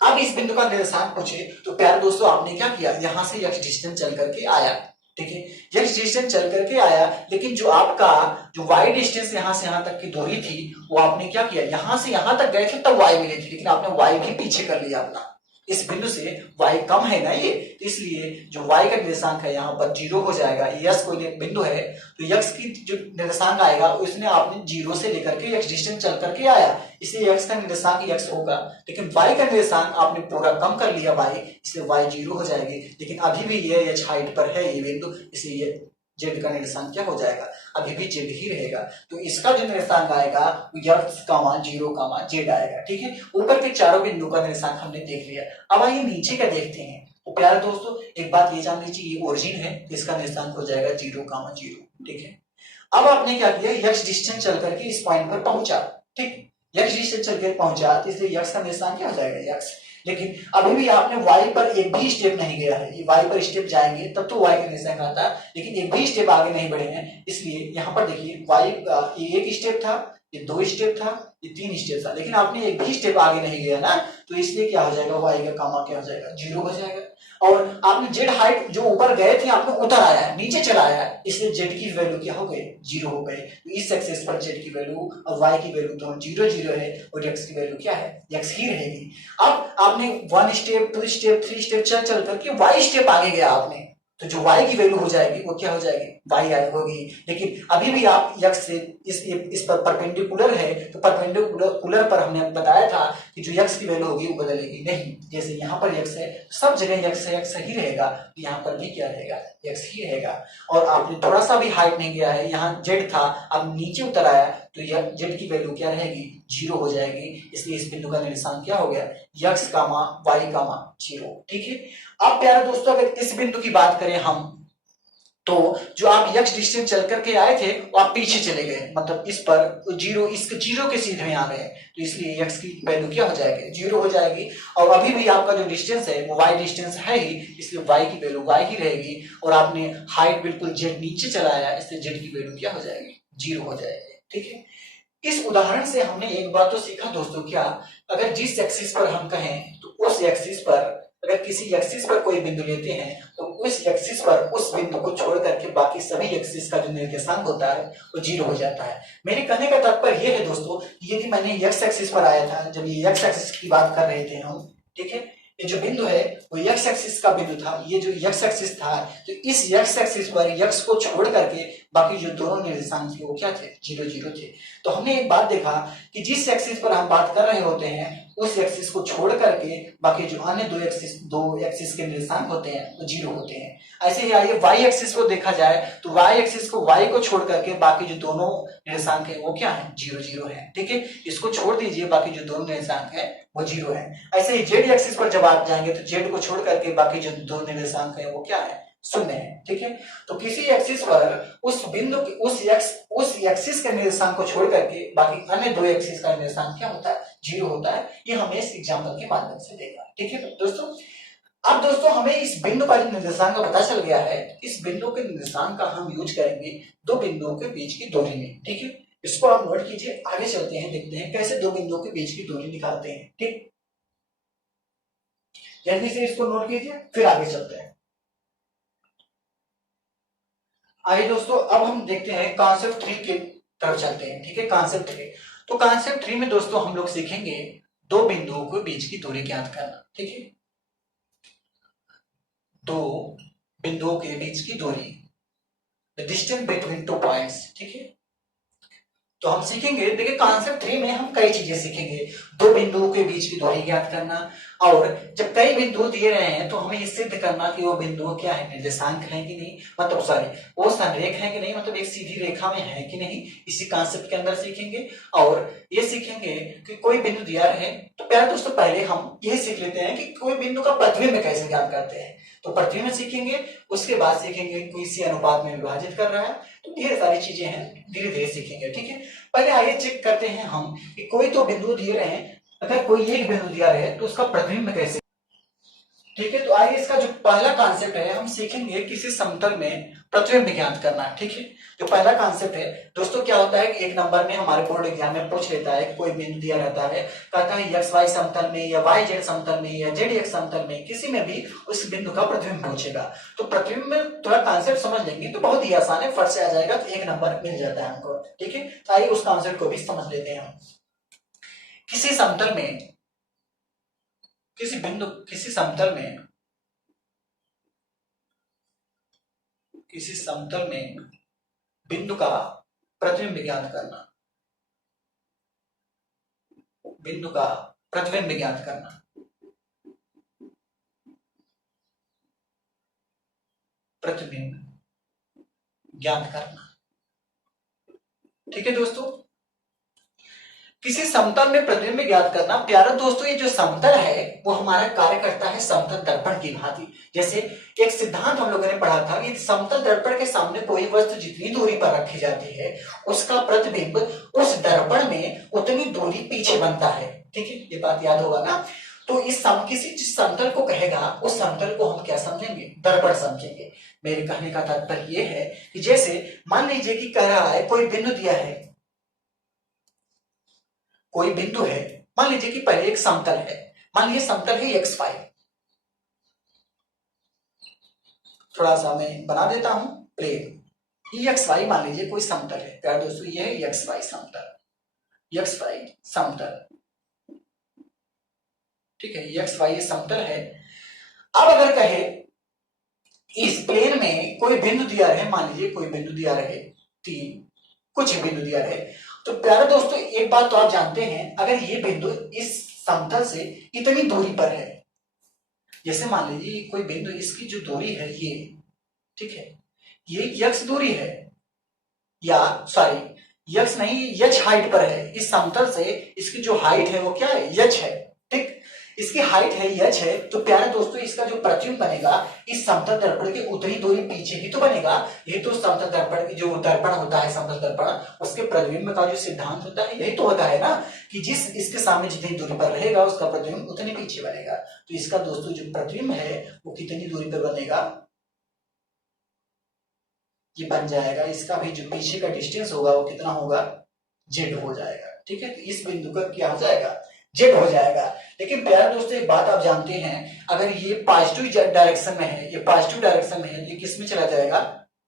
अब इस बिंदु का निर्देशांक पूछे तो प्यारे दोस्तों आपने क्या किया, यहां से यक्स डिस्टेंस चल करके आया, ठीक है, यक्स डिस्टेंस चल करके आया। लेकिन जो आपका जो वाई डिस्टेंस यहां से यहां तक की दूरी थी वो आपने क्या किया, यहां से यहां तक गए थे तब वाई मिली थी, लेकिन आपने वाई भी पीछे कर लिया अपना, इस बिंदु से y कम है ना ये, तो इसलिए जो y का निर्देशांक है यहाँ पर 0 हो जाएगा। यस कोई बिंदु है तो यक्स की जो निर्देशांक आएगा उसने आपने 0 से लेकर के यक्स डिस्टेंस चल करके आया, इसलिए यक्स का निर्देशांक यक्स होगा। लेकिन y का निर्देशांक आपने पूरा कम कर लिया y, इसलिए y 0 हो जाएगी। लेकिन अभी भी ये h हाइट पर है ये बिंदु, इसलिए जेड का निर्देशांक क्या हो जाएगा, अभी भी जेड ही रहेगा। तो इसका जो निर्देशांक आएगा यक्स कामा 0 जेड आएगा, ठीक है। ऊपर के चारों बिंदु का निर्देशांक हमने देख लिया। अब आइए नीचे का देखते हैं। तो प्यारे दोस्तों एक बात ये जान लीजिए, ये ओरिजिन है, इसका निर्देशांक हो जाएगा 0 ठीक है। अब आपने क्या किया, यक्स डिस्टेंस चल करके इस पॉइंट पर पहुंचा, ठीक, यक्स डिस्टेंस चल कर पहुंचा, इसलिए यक्स का निर्देशांक क्या हो जाएगा यक्स। लेकिन अभी भी आपने y पर एक भी स्टेप नहीं गया है, ये y पर स्टेप जाएंगे तब तो y का निर्देशांक आता है, लेकिन एक भी स्टेप आगे नहीं बढ़े हैं, इसलिए यहाँ पर देखिए y ये एक स्टेप था, ये 2 स्टेप था, ये 3 स्टेप था, लेकिन आपने एक भी स्टेप आगे नहीं गया ना, तो इसलिए क्या हो जाएगा, y का कामा क्या हो जाएगा, 0 हो जाएगा। और आपने जेड हाइट जो ऊपर गए थे आपने उतर आया है, नीचे चला आया है, इसलिए जेड की वैल्यू क्या हो गई, 0 हो गई। तो इस एक्सिस पर जेड की वैल्यू और वाई की वैल्यू दोनों 0 0 है, और एक्स की वैल्यू क्या है, एक्स ही रहेगी। अब आपने 1 स्टेप 2 स्टेप 3 स्टेप चल चल करके वाई स्टेप आगे गया आपने, तो जो y की वैल्यू हो जाएगी वो क्या हो जाएगी, y होगी। लेकिन अभी भी आप यक्स से इस पर परपेंडिकुलर है, तो परपेंडिकुलर पर हमने बताया था कि जो यक्स की वैल्यू होगी वो बदलेगी नहीं। जैसे यहाँ पर यक्स है, सब जगह यक्स ही रहेगा, तो यहाँ पर भी क्या रहेगा, यक्स ही रहेगा। और आपने थोड़ा सा भी हाइट नहीं गया है, यहाँ जेड था, अब नीचे उतर आया, तो जेड की वैल्यू क्या रहेगी, 0 हो जाएगी। इसलिए इस बिंदु का निर्देशांक क्या हो गया, यक्स कामा वाई कामा 0, ठीक है। अब प्यारे दोस्तों अगर इस बिंदु की बात करें हम, तो जो आप यक्स डिस्टेंस चल करके आए थे वो आप पीछे चले गए, मतलब इस पर 0, इसके 0 के सीधे में आ गए, तो इसलिए यक्स की वैल्यू क्या हो जाएगी, 0 हो जाएगी। और अभी भी आपका जो डिस्टेंस है वो y डिस्टेंस है ही, इसलिए y की वैल्यू y ही रहेगी। और आपने हाइट बिल्कुल जेड नीचे चलाया, इसलिए जेड की वैल्यू क्या हो जाएगी, 0 हो जाएगी, ठीक है। इस उदाहरण से हमने एक बात तो सीखा दोस्तों, क्या अगर जिस एक्सिस पर हम कहें तो उस एक्सिस पर, अगर किसी एक्सिस पर कोई बिंदु लेते हैं तो उस एक्सिस पर उस बिंदु को छोड़ करके बाकी सभी एक्सिस का जो निर्देशांक होता है वो 0 हो जाता है। मेरे कहने का तात्पर्य ये है दोस्तों, यदि मैंने एक्स एक्सिस पर आया था, जब ये एक्स एक्सिस की बात कर रहे थे हम, ठीक है, ये जो बिंदु है वो एक्स एक्सिस का बिंदु था, ये जो एक्स एक्सिस था, तो इस एक्स एक्सिस पर एक्स को छोड़ करके बाकी जो दोनों निर्देशांक थे वो क्या थे, 0 0 थे। तो हमने एक बात देखा कि जिस एक्सिस पर हम बात कर रहे होते हैं उस एक्सिस को छोड़ करके बाकी जो अन्य दो एक्सिस के निर्देशांक होते हैं वो 0 होते हैं। ऐसे ही आइए वाई एक्सिस को देखा जाए, तो वाई एक्सिस को वाई को छोड़ करके बाकी जो दोनों निर्देशांक है वो क्या है, 0 0 है, ठीक है। इसको छोड़ दीजिए, बाकी जो दोनों निर्देशांक है वो 0 है। ऐसे ही जेड एक्सिस पर जब आप जाएंगे तो जेड को छोड़ करके बाकी जो दो निर्देशांक है वो क्या है, 0 है, ठीक है। तो किसी एक्सिस पर उस बिंदु के उस एक्सिस के निर्देशांक को छोड़ करके बाकी अन्य दो एक्सिस का निर्देशांक क्या होता है, 0 होता है। ये हमने इस एग्जांपल के माध्यम से देखा, ठीक है दोस्तों। अब दोस्तों हमें इस बिंदु का जो निर्देशांक पता चल गया है, इस बिंदु के निर्देशांक का हम यूज करेंगे दो बिंदुओं के बीच की दूरी में, ठीक है। इसको आप नोट कीजिए, आगे चलते हैं, देखते हैं कैसे दो बिंदुओं के बीच की दूरी निकालते हैं, ठीक। जल्दी से इसको नोट कीजिए, फिर आगे चलते हैं। आइए दोस्तों अब हम देखते हैं कॉन्सेप्ट 3 की तरफ चलते हैं, ठीक है। कॉन्सेप्ट 3, तो कॉन्सेप्ट 3 में दोस्तों हम लोग सीखेंगे दो बिंदुओं के बीच की दूरी ज्ञात करना, ठीक है। दो बिंदुओं के बीच की दूरी, the distance between two points, ठीक है। तो हम सीखेंगे, देखिए कॉन्सेप्ट 3 में हम कई चीजें सीखेंगे, दो बिंदुओं के बीच की दूरी ज्ञात करना, और जब कई बिंदु दिए रहे हैं तो हमें ये सिद्ध करना कि वो बिंदु क्या है, निर्देशांक है कि नहीं, मतलब सॉरी वो संरेख है कि नहीं, मतलब एक सीधी रेखा में है कि नहीं, इसी कॉन्सेप्ट के अंदर सीखेंगे। और ये सीखेंगे कि कोई बिंदु दिया रहे तो प्यारे दोस्तों पहले हम ये सीख लेते हैं कि कोई बिंदु का प्रतिबिंब कैसे ज्ञात करते हैं। तो प्रतिबिंब सीखेंगे, उसके बाद सीखेंगे किसी अनुपात में विभाजित कर रहा है, तो ढेर सारी चीजें हैं, धीरे धीरे सीखेंगे। ठीक है, पहले आइए चेक करते हैं हम कि कोई तो बिंदु दिए रहे, अगर कोई एक बिंदु दिया रहे तो उसका प्रतिबिंब कैसे। ठीक है, तो आइए इसका जो पहला कॉन्सेप्ट है हम सीखेंगे किसी समतल में प्रतिबिंब ज्ञात करना। ठीक है, जो पहला कॉन्सेप्ट है दोस्तों क्या होता है कि एक नंबर में हमारे बोर्ड एग्जाम में पूछ लेता है कि कोई बिंदु दिया रहता है, कहता है एक्स वाई समतल में या वाई जेड समतल में या जेड एक्स समतल में, किसी में भी उस बिंदु का प्रतिबिंब पूछेगा। तो प्रतिबिंब में थोड़ा कॉन्सेप्ट समझ लेंगे तो बहुत ही आसान है, फट से आ जाएगा, तो एक नंबर मिल जाता है हमको। ठीक है, तो आइए उस कॉन्सेप्ट को भी समझ लेते हैं हम। किसी समतल में, किसी बिंदु, किसी समतल में, किसी समतल में बिंदु का प्रतिबिंब ज्ञात करना, बिंदु का प्रतिबिंब ज्ञात करना, प्रतिबिंब ज्ञात करना। ठीक है दोस्तों, किसी समतल में प्रतिबिंब ज्ञात करना। प्यारे दोस्तों ये जो समतल है वो हमारा कार्य करता है समतल दर्पण की भांति। जैसे एक सिद्धांत हम लोगों ने पढ़ा था कि समतल दर्पण के सामने कोई वस्तु जितनी दूरी पर रखी जाती है उसका प्रतिबिंब उस दर्पण में उतनी दूरी पीछे बनता है। ठीक है, ये बात याद होगा ना। तो इस किसी जिस समतल को कहेगा उस समतल को हम क्या समझेंगे, दर्पण समझेंगे। मेरे कहने का तात्पर्य यह है कि जैसे मान लीजिए कि कह रहा है कोई बिंदु दिया है, कोई बिंदु है, मान लीजिए कि पहले एक समतल है, मान लीजिए समतल है एक्स वाई, थोड़ा सा मैं बना देता हूं प्लेन। ये एक्स वाई मान लीजिए कोई समतल है प्यारे दोस्तों, ये है एक्स वाई समतल, एक्स वाई समतल। ठीक है, एक्स वाई समतल है। अब अगर कहे इस प्लेन में कोई बिंदु दिया रहे, मान लीजिए कोई बिंदु दिया रहे, तीन कुछ बिंदु दिया रहे, तो प्यारे दोस्तों एक बात तो आप जानते हैं, अगर ये बिंदु इस समतल से इतनी दूरी पर है, जैसे मान लीजिए कोई बिंदु, इसकी जो दूरी है ये, ठीक है, ये यक्स दूरी है, या सॉरी यक्स नहीं, यच हाइट पर है, इस समतल से इसकी जो हाइट है वो क्या है, यच है। ठीक, इसकी हाइट है यच है, तो प्यारे दोस्तों इसका जो प्रतिबिंब बनेगा इस समतल दर्पण के उतनी दूरी पीछे ही तो बनेगा। ये तो समतल दर्पण की जो दर्पण होता है, समतल दर्पण, उसके प्रतिबिंब का जो सिद्धांत होता है यही तो होता है ना, कि जिस इसके सामने जितनी दूरी पर रहेगा उसका प्रतिबिंब उतनी पीछे बनेगा। तो इसका दोस्तों जो प्रतिबिंब है वो कितनी दूरी पर बनेगा, ये बन जाएगा, इसका भी जो पीछे का डिस्टेंस होगा वो कितना होगा, जेड हो जाएगा। ठीक है, तो इस बिंदु का क्या हो जाएगा, जेड हो जाएगा। लेकिन प्यारे दोस्तों एक बात आप जानते हैं, अगर ये पॉजिटिव डायरेक्शन में है, ये पॉजिटिव डायरेक्शन में है, ये किस में चला जाएगा,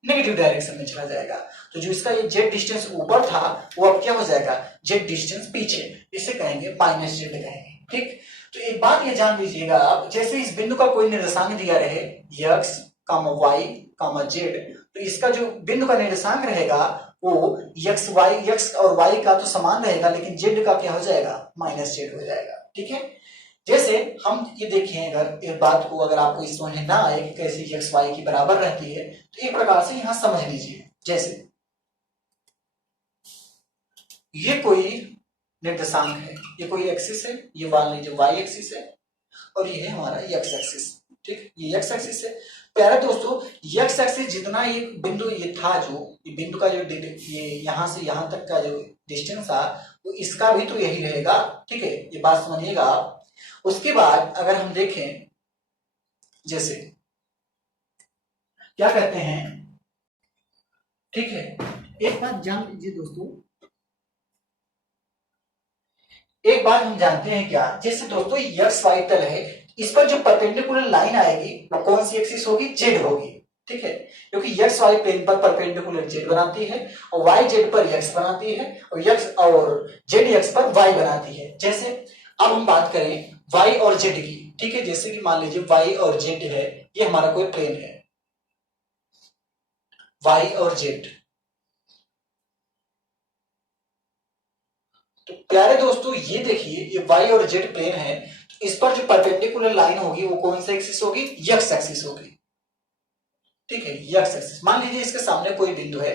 नेगेटिव डायरेक्शन में चला जाएगा। तो जो इसका ये जेड डिस्टेंस ऊपर था वो अब क्या हो जाएगा, जेड डिस्टेंस पीछे, इसे कहेंगे माइनस जेड कहेंगे। ठीक, तो एक बात ये जान लीजिएगा आप, जैसे इस बिंदु का कोई निर्देशांक दिया रहे एक्स वाई जेड, तो इसका जो बिंदु का निर्देशांक रहेगा वो एक्स और वाई का तो समान रहेगा, लेकिन जेड का क्या हो जाएगा, माइनस जेड हो जाएगा। ठीक है, जैसे हम ये देखिए, अगर इस बात को अगर आपको इस समझ ना आए कि कैसे एक्स वाई की बराबर रहती है, तो एक प्रकार से यहां समझ लीजिए, जैसे ये कोई निर्देशांक है, ये कोई एक्सिस है, ये मान लीजिए वाई एक्सिस है, और ये है हमारा एक्स एक्सिस। ठीक, ये एक्स एक्सिस है। प्यारे दोस्तों एक्स एक्सिस जितना ये बिंदु ये था, जो ये बिंदु का जो ये यहां से यहां तक का जो डिस्टेंस था तो इसका भी तो यही रहेगा। ठीक है, ये बात समझिएगा आप। उसके बाद अगर हम देखें, जैसे क्या कहते हैं, ठीक है, एक बात जान लीजिए दोस्तों, एक बात हम जानते हैं क्या, जैसे दोस्तों एक्स वाई तल है, इस पर जो परपेंडिकुलर लाइन आएगी वो कौन सी एक्सिस होगी, जेड होगी। ठीक है, क्योंकि एक्स वाई प्लेन पर परपेंडिकुलर जेड बनाती है, और वाई जेड पर एक्स बनाती है, और एक्स और जेड एक्स पर वाई बनाती है। जैसे अब हम बात करें वाई और जेड की। ठीक है, जैसे कि मान लीजिए वाई और जेड है, ये हमारा कोई प्लेन है, वाई और जेड। तो प्यारे दोस्तों ये देखिए, ये वाई और जेड प्लेन है, इस पर जो परपेंडिकुलर लाइन होगी वो कौन सा एक्सिस होगी, एक्स एक्सिस होगी। ठीक है, एक्स एक्सिस। मान लीजिए इसके सामने कोई बिंदु है,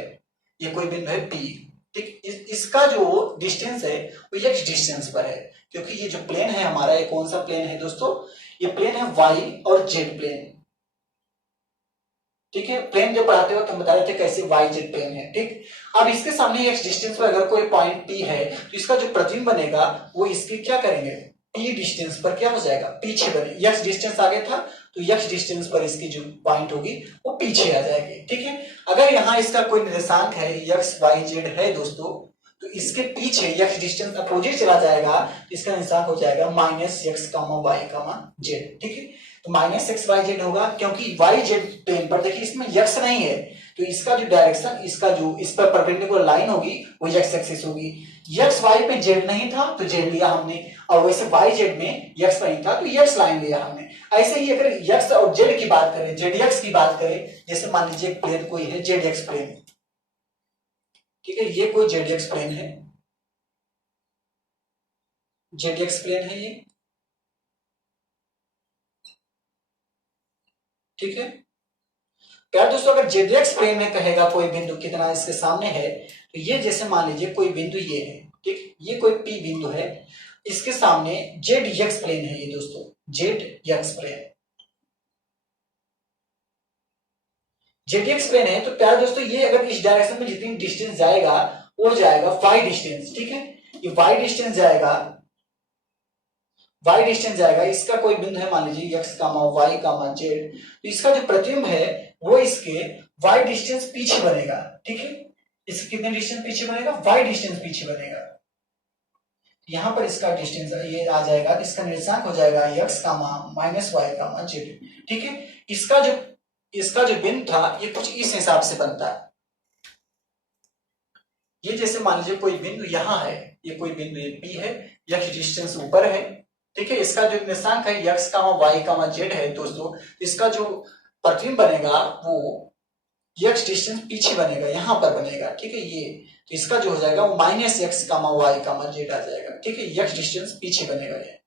ये कोई बिंदु है पी। ठीक, इसका जो डिस्टेंस है वो एक्स डिस्टेंस पर है, क्योंकि ये जो प्लेन है हमारा, ये कौन सा प्लेन है दोस्तों, ये प्लेन है वाई और जेड प्लेन। ठीक है, प्लेन जो पढ़ाते वक्त हम बता रहे थे कैसे वाई जेड प्लेन है। ठीक, अब इसके सामने एक्स डिस्टेंस पर अगर कोई पॉइंट पी है तो इसका जो प्रतिबिंब बनेगा वो इसकी क्या करेंगे, पी डिस्टेंस पर क्या हो जाएगा, पीछे बने। एक्स डिस्टेंस आगे था तो एक्स डिस्टेंस पर इसकी जो पॉइंट होगी वो पीछे आ जाएगी। ठीक है, अगर यहाँ इसका कोई निर्देशांक है एक्स वाई जेड है दोस्तों, तो इसके पीछे एक्स डिस्टेंस अपोजिट चला जाएगा तो इसका निर्देशांक हो जाएगा minus x comma y comma z. ठीक है, तो माइनस एक्स वाई जेड होगा, क्योंकि वाई जेड प्लेन पर देखिए इसमें एक्स नहीं है, तो इसका जो डायरेक्शन, इसका जो इस पर परपेंडिकुलर लाइन होगी वो एक्स एक्सिस होगी। एक्स वाई पे जेड नहीं था तो जेड लिया हमने, और वैसे वाई जेड में एक्स नहीं था तो एक्स लाइन लिया हमने। ऐसे ही अगर एक्स और जेड की बात करें, जेड एक्स की बात करें, जैसे मान लीजिए प्लेन कोई है जेड एक्स प्लेन। ठीक है, ये कोई जेड एक्स प्लेन है, जेड एक्स प्लेन है ये। ठीक है प्यार दोस्तों, अगर जेड एक्स प्लेन में कहेगा कोई बिंदु कितना इसके सामने है, तो ये जैसे मान लीजिए कोई बिंदु ये है। ठीक, ये कोई पी बिंदु है, इसके सामने जेड एक्स प्लेन है ये दोस्तों, z x plane, z x plane है। तो प्यार दोस्तों ये अगर इस डायरेक्शन में जितनी डिस्टेंस जाएगा वो जाएगा वाई डिस्टेंस। ठीक है, ये वाई डिस्टेंस जाएगा, वाई डिस्टेंस जाएगा, इसका कोई बिंदु है मान लीजिए x comma y comma Z, तो इसका जो प्रतिबिंब है वो इसके वाई डिस्टेंस पीछे बनेगा। ठीक है, इसके कितने डिस्टेंस पीछे बनेगा, वाई डिस्टेंस पीछे बनेगा। यहां पर इसका डिस्टेंस ये आ जाएगा, इसका निर्देशांक हो जाएगा x comma minus y comma z. ठीक है, इसका जो बिंदु था ये कुछ इस हिसाब से बनता है। ये जैसे मान लीजिए कोई बिंदु यहाँ है, ये कोई बिंदु ये पी है, एक्स डिस्टेंस ऊपर है। ठीक है, इसका जो निर्देशांक है x comma y comma Z है दोस्तों, इसका जो प्रतिबिंब बनेगा वो एक्स डिस्टेंस पीछे बनेगा, यहां पर बनेगा। ठीक है, ये तो इसका जो हो जाएगा वो minus x comma y comma Z आ जाएगा। ठीक है, एक्स डिस्टेंस पीछे बनेगा ये।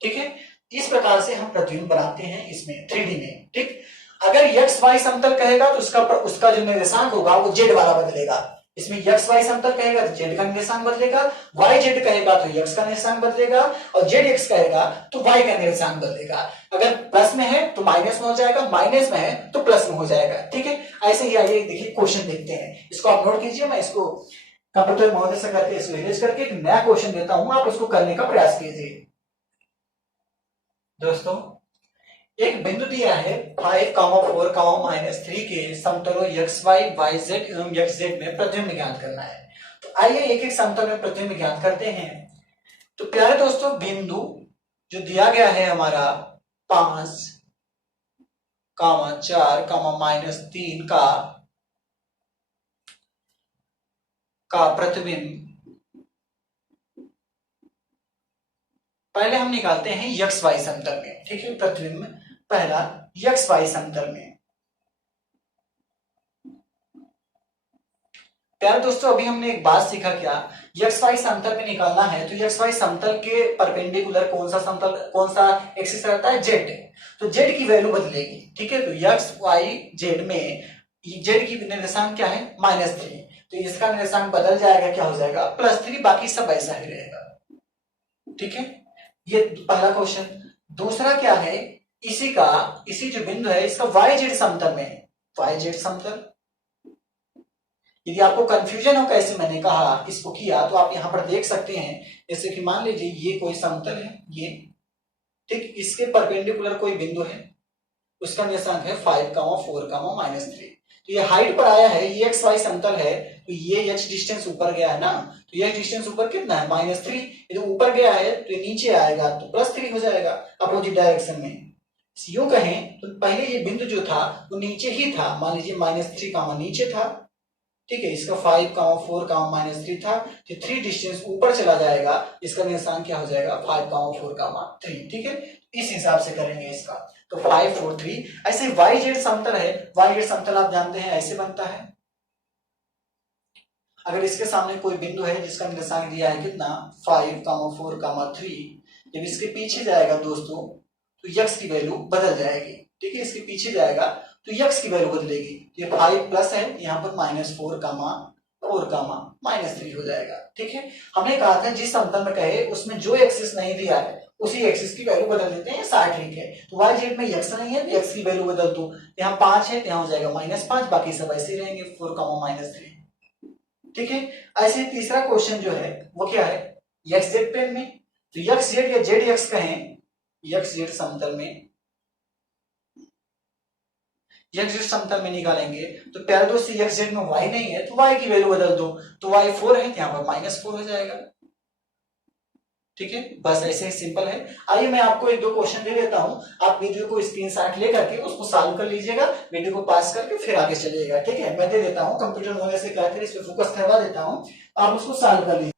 ठीक है, इस प्रकार से हम प्रतिबिंब बनाते हैं इसमें 3D में। ठीक, अगर एक्स वाई समतल कहेगा तो उसका जो निर्देशांक होगा वो जेड वाला बदलेगा। इसमें एक्स वाई समतल कहेगा तो जेड का निर्देशांक बदलेगा, वाई जेड कहेगा तो एक्स का निर्देशांक बदलेगा, और जेड एक्स कहेगा तो वाई का निर्देशांक बदलेगा। अगर प्लस में है तो माइनस में हो जाएगा, माइनस में है तो प्लस में हो जाएगा। ठीक है, ऐसे ही आइए देखिए क्वेश्चन देखते हैं, इसको आप नोट कीजिए, मैं इसको कंप्यूटर महोदय से करके इसको इरेज करके एक नया क्वेश्चन देता हूं, आप इसको करने का प्रयास कीजिए। दोस्तों एक बिंदु दिया है 5, 4, -3 के समतलों एक्स वाई वाई जेड एवं एक्स जेड में प्रतिबिंब ज्ञात करना है। तो आइए एक एक समतल में प्रतिबिंब ज्ञात करते हैं। तो प्यारे दोस्तों बिंदु जो दिया गया है हमारा 5, 4, -3 का प्रतिबिंब पहले हम निकालते हैं एक्स वाई समतल में। ठीक है, प्रतिबिंब पहला एक्स वाई समतल में। प्यारे दोस्तों अभी हमने एक बात सीखा, क्या एक्स वाई समतल में निकालना है तो एक्स वाई समतल के परपेंडिकुलर कौन सा समतल, कौन सा एक्सिस रहता है, जेड। तो जेड की वैल्यू बदलेगी। ठीक है, तो एक्स वाई जेड में जेड की निर्देशांक क्या है, -3, तो इसका निर्देशांक बदल जाएगा, क्या हो जाएगा +3, बाकी सब ऐसा ही रहेगा। ठीक है, ये पहला क्वेश्चन। दूसरा क्या है, इसी जो बिंदु है इसका वाई जेड समतल में है, वाई जेड समतल। यदि आपको कंफ्यूजन हो कैसे मैंने कहा इसको किया तो आप यहां पर देख सकते हैं, जैसे कि मान लीजिए ये कोई समतल है ये। ठीक, इसके परपेंडिकुलर कोई बिंदु है, उसका निर्देशांक है 5, 4, -3। तो ये हाइट पर आया है, ये एक्स वाई समतल है, तो ये एच डिस्टेंस ऊपर गया है ना, तो ये डिस्टेंस ऊपर कितना है, -3। यदि ऊपर गया है तो ये नीचे आएगा तो +3 हो जाएगा अपोजिट डायरेक्शन में। यूं कहें तो पहले ये बिंदु जो था वो नीचे ही था, मान लीजिए -3 नीचे था। ठीक है, इसका 5, 4, -3 था, तो 3 डिस्टेंस ऊपर चला जाएगा, इसका निर्देशांक क्या हो जाएगा 5, 4, 3। ठीक है, इस हिसाब से करेंगे इसका, तो 5, 4, 3। ऐसे वाई जेड समतल है, वाई जेड समतल आप जानते हैं ऐसे बनता है। अगर इसके सामने कोई बिंदु है जिसका निर्देशांक दिया है कितना 5, 4, 3, जब इसके पीछे जाएगा दोस्तों तो यक्स की वैल्यू बदल जाएगी। ठीक है, इसके पीछे जाएगा तो यक्स की वैल्यू बदलेगी। ये 5 प्लस है, यहाँ पर -4 कामा 4 कामा -3 हो जाएगा। ठीक है, हमने कहा था जिस समतल में कहे उसमें जो एक्सिस नहीं दिया है उसी एक्सिस की वैल्यू बदल देते हैं, 60 ठीक है। तो वाई जेड में यक्स नहीं है तो यक्स की वैल्यू बदल दो, यहाँ 5 है तो यहाँ हो जाएगा -5, बाकी सब ऐसे ही रहेंगे 4 कामा -3। ठीक है, ऐसे तीसरा क्वेश्चन जो है वो क्या है, एक्स जेड प्लेन में। तो एक्स जेड या जेड एक्स कहें, एक्स जेड समतल में, एक्स जेड समतल में निकालेंगे तो प्यारे दोस्त एक्स जेड में वाई नहीं है तो वाई की वैल्यू बदल दो, तो वाई 4 है यहाँ पर -4 हो जाएगा। ठीक है, बस ऐसे ही सिंपल है। आइए मैं आपको एक दो क्वेश्चन दे देता हूं, आप वीडियो को स्क्रीनशॉट लेकर के उसको सॉल्व कर लीजिएगा, वीडियो को पास करके फिर आगे चलिएगा। ठीक है, मैं दे देता हूं, कंप्यूटर होने से कहकर इस पे फोकस करवा देता हूं, आप उसको सॉल्व कर लीजिए।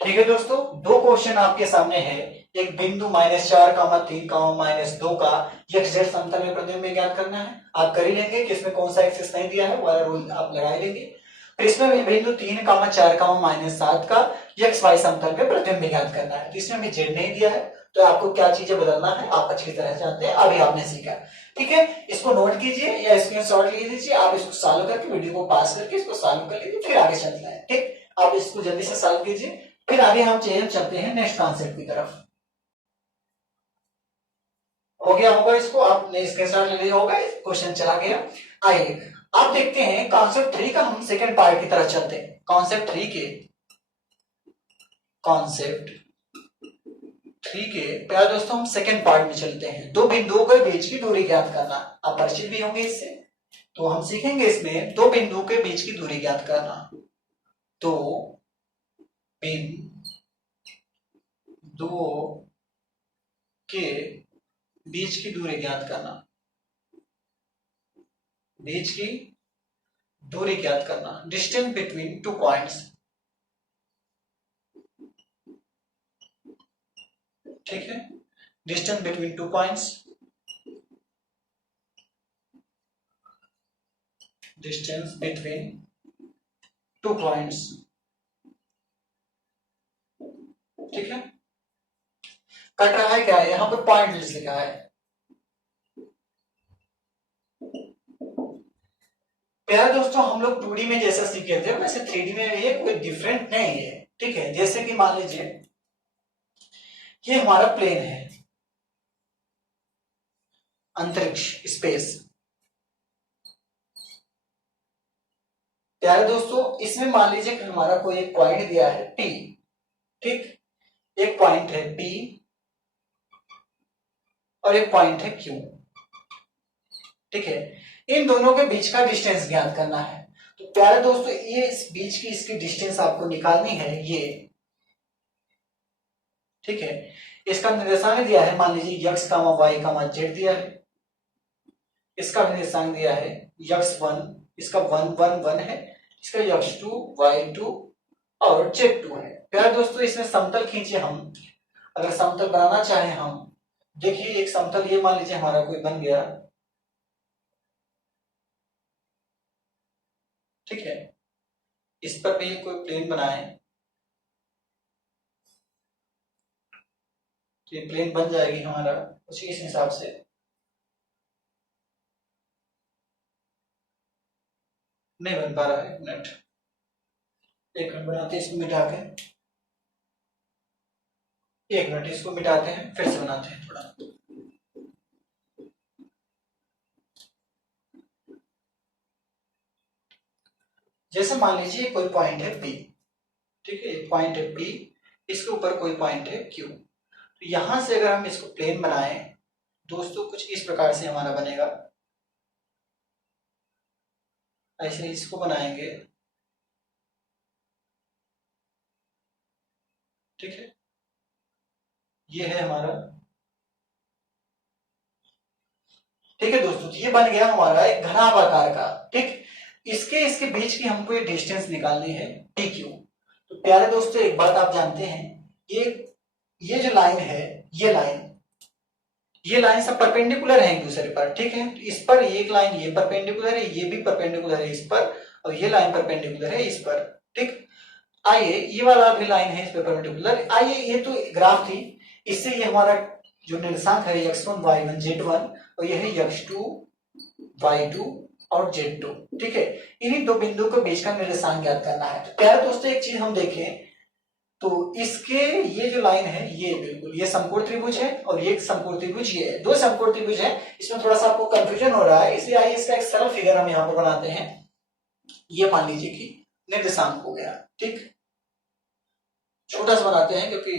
ठीक है दोस्तों, दो क्वेश्चन आपके सामने है। एक बिंदु -4 कामा 3 कामा -2 का एक्स जेड समतल में प्रतिबिंब में ज्ञात करना है। आप कर ही लेंगे कि इसमें कौन सा एक्सिस नहीं दिया है, वाला रूल आप लगा ही लेंगे। फिर इसमें बिंदु 3 कामा 4 कामा -7 का एक्स वाई समतल में प्रतिबिंब ज्ञात करना है। तो इसमें हमें जेड नहीं दिया है तो आपको क्या चीजें बदलना है आप अच्छी तरह जानते हैं, अभी आपने सीखा। ठीक है, इसको नोट कीजिए या स्क्रीनशॉट ले लीजिए, आप इसको सॉल्व करके वीडियो को पास करके इसको सॉल्व कर लीजिए, फिर आगे चलना है। ठीक, आप इसको जल्दी से सॉल्व कीजिए, फिर आगे हम चलते हैं नेक्स्ट कॉन्सेप्ट की तरफ। हो गया होगा, इसको आपने स्क्रीनशॉट ले लिया होगा, क्वेश्चन चला गया। आइए आप देखते हैं कॉन्सेप्ट 3 का, हम सेकंड पार्ट की तरफ चलते हैं। कॉन्सेप्ट 3 के प्यारे दोस्तों हम सेकंड पार्ट में चलते हैं। दो बिंदुओं के बीच की दूरी ज्ञात करना, आप परिचित भी होंगे इससे, तो हम सीखेंगे इसमें दो बिंदुओं के बीच की दूरी ज्ञात करना। तो बिंदुओं के बीच की दूरी ज्ञात करना, बीच की दूरी ज्ञात करना, डिस्टेंस बिटवीन टू पॉइंट्स। ठीक है, distance between two points, distance between two points. ठीक है, कट रहा है क्या है, यहां पर पॉइंट लिखा है। प्यारे दोस्तों हम लोग 2D में जैसा सीखे थे वैसे 3D में ये कोई डिफरेंट नहीं है। ठीक है, जैसे कि मान लीजिए ये हमारा प्लेन है, अंतरिक्ष, स्पेस। प्यारे दोस्तों इसमें मान लीजिए कि हमारा कोई एक पॉइंट दिया है P। ठीक, एक पॉइंट है P और एक पॉइंट है Q। ठीक है, इन दोनों के बीच का डिस्टेंस ज्ञात करना है। तो प्यारे दोस्तों ये इस बीच की इसकी डिस्टेंस आपको निकालनी है ये। ठीक है, इसका निर्देशांक दिया है, मान लीजिए x कामा y कामा z दिया है, इसका निर्देशांक दिया है x1, इसका 1 1 1 है, इसका x2 y2 और z2 है। प्यारे दोस्तों इसमें समतल खींचे हम, अगर समतल बनाना चाहे हम, देखिए एक समतल ये मान लीजिए हमारा कोई बन गया। ठीक है, इस पर भी कोई प्लेन बनाए तो ये प्लेन बन जाएगी हमारा उसी इस हिसाब से। नहीं बन पा रहा है, एक मिनट बनाते हैं इसको मिटा के, एक मिनट इसको मिटाते हैं फिर से बनाते हैं थोड़ा। जैसे मान लीजिए कोई पॉइंट है P। ठीक है, एक पॉइंट है P, इसके ऊपर कोई पॉइंट है Q। तो यहां से अगर हम इसको प्लेन बनाएं दोस्तों कुछ इस प्रकार से हमारा बनेगा, ऐसे इसको बनाएंगे। ठीक है, ये है हमारा। ठीक है दोस्तों, तो ये बन गया हमारा एक घनाभ आकार का। ठीक, इसके बीच की हमको ये डिस्टेंस निकालनी है PQ। तो प्यारे दोस्तों एक बात आप जानते हैं, ये जो लाइन है, ये लाइन सब परपेंडिकुलर है एक दूसरे पर। ठीक है, इस पर एक लाइन ये परपेंडिकुलर है, ये भी परपेंडिकुलर है इस पर, और ये लाइन परपेंडिकुलर है इस पर। ठीक, आइए ये वाला भी लाइन है इस पर परपेंडिकुलर। आइए ये तो ग्राफ थी, इससे ये हमारा जो निर्देशांक है x1 y1 z1 और यह है x2 y2 और z2। ठीक है, इन्हीं दो बिंदु के बीच का निर्देशांक ज्ञात करना है। तो प्यारे दोस्तों एक चीज हम देखें तो इसके ये जो लाइन है ये बिल्कुल ये समकोण त्रिभुज है और ये समकोण त्रिभुज ये है, दो समकोण त्रिभुज है। इसमें थोड़ा सा आपको कंफ्यूजन हो रहा है, इसलिए आइए इसका एक सरल फिगर हम यहाँ पर बनाते हैं। ये मान लीजिए कि निर्देशांक हो गया, ठीक, छोटा सा बनाते हैं क्योंकि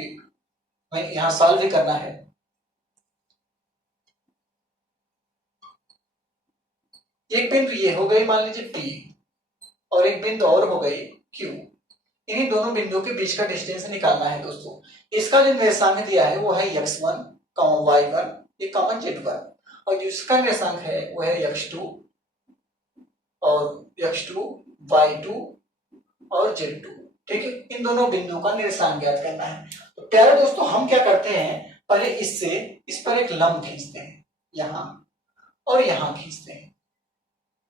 हमें यहाँ सॉल्व भी करना है। एक बिंदु ये हो गई मान लीजिए P और एक बिंदु और हो गई Q। इन्हीं दोनों बिंदुओं के बीच का डिस्टेंस निकालना है दोस्तों। इसका जो निर्देशांक दिया है वो है x1, y1, ये कॉमन z1 और जिसका निर्देशांक है वो है x2 और x2, y2 और z2। ठीक है, इन दोनों बिंदुओं का निर्देशांक ज्ञात करना है। तो प्यारे दोस्तों हम क्या करते हैं, पहले इससे इस पर एक लंब खींचते हैं, यहां और यहां खींचते हैं।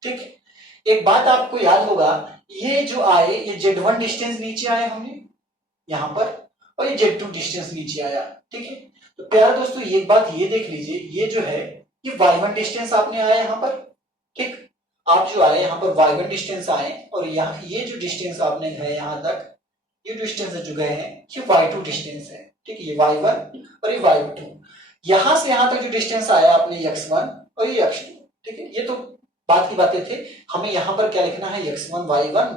ठीक है, एक बात आपको याद होगा, ये जो आए ये z1 डिस्टेंस नीचे आया हमने यहां पर और ये z2 डिस्टेंस नीचे आया। ठीक है, तो प्यारे दोस्तों एक बात ये देख लीजिए, ये जो है ये y1 डिस्टेंस आपने आया यहां पर। ठीक, आप जो आए यहां पर y1 डिस्टेंस आए और यहाँ ये जो डिस्टेंस आपने है यहां तक ये डिस्टेंस जो गए हैं ये y2 डिस्टेंस है। ठीक है, ये y1 और ये y2, यहां से यहां तक जो डिस्टेंस आया आपने x1 और ये x2। ठीक है, ये तो बात की बातें थे। हमें यहां पर क्या लिखना है x1 y1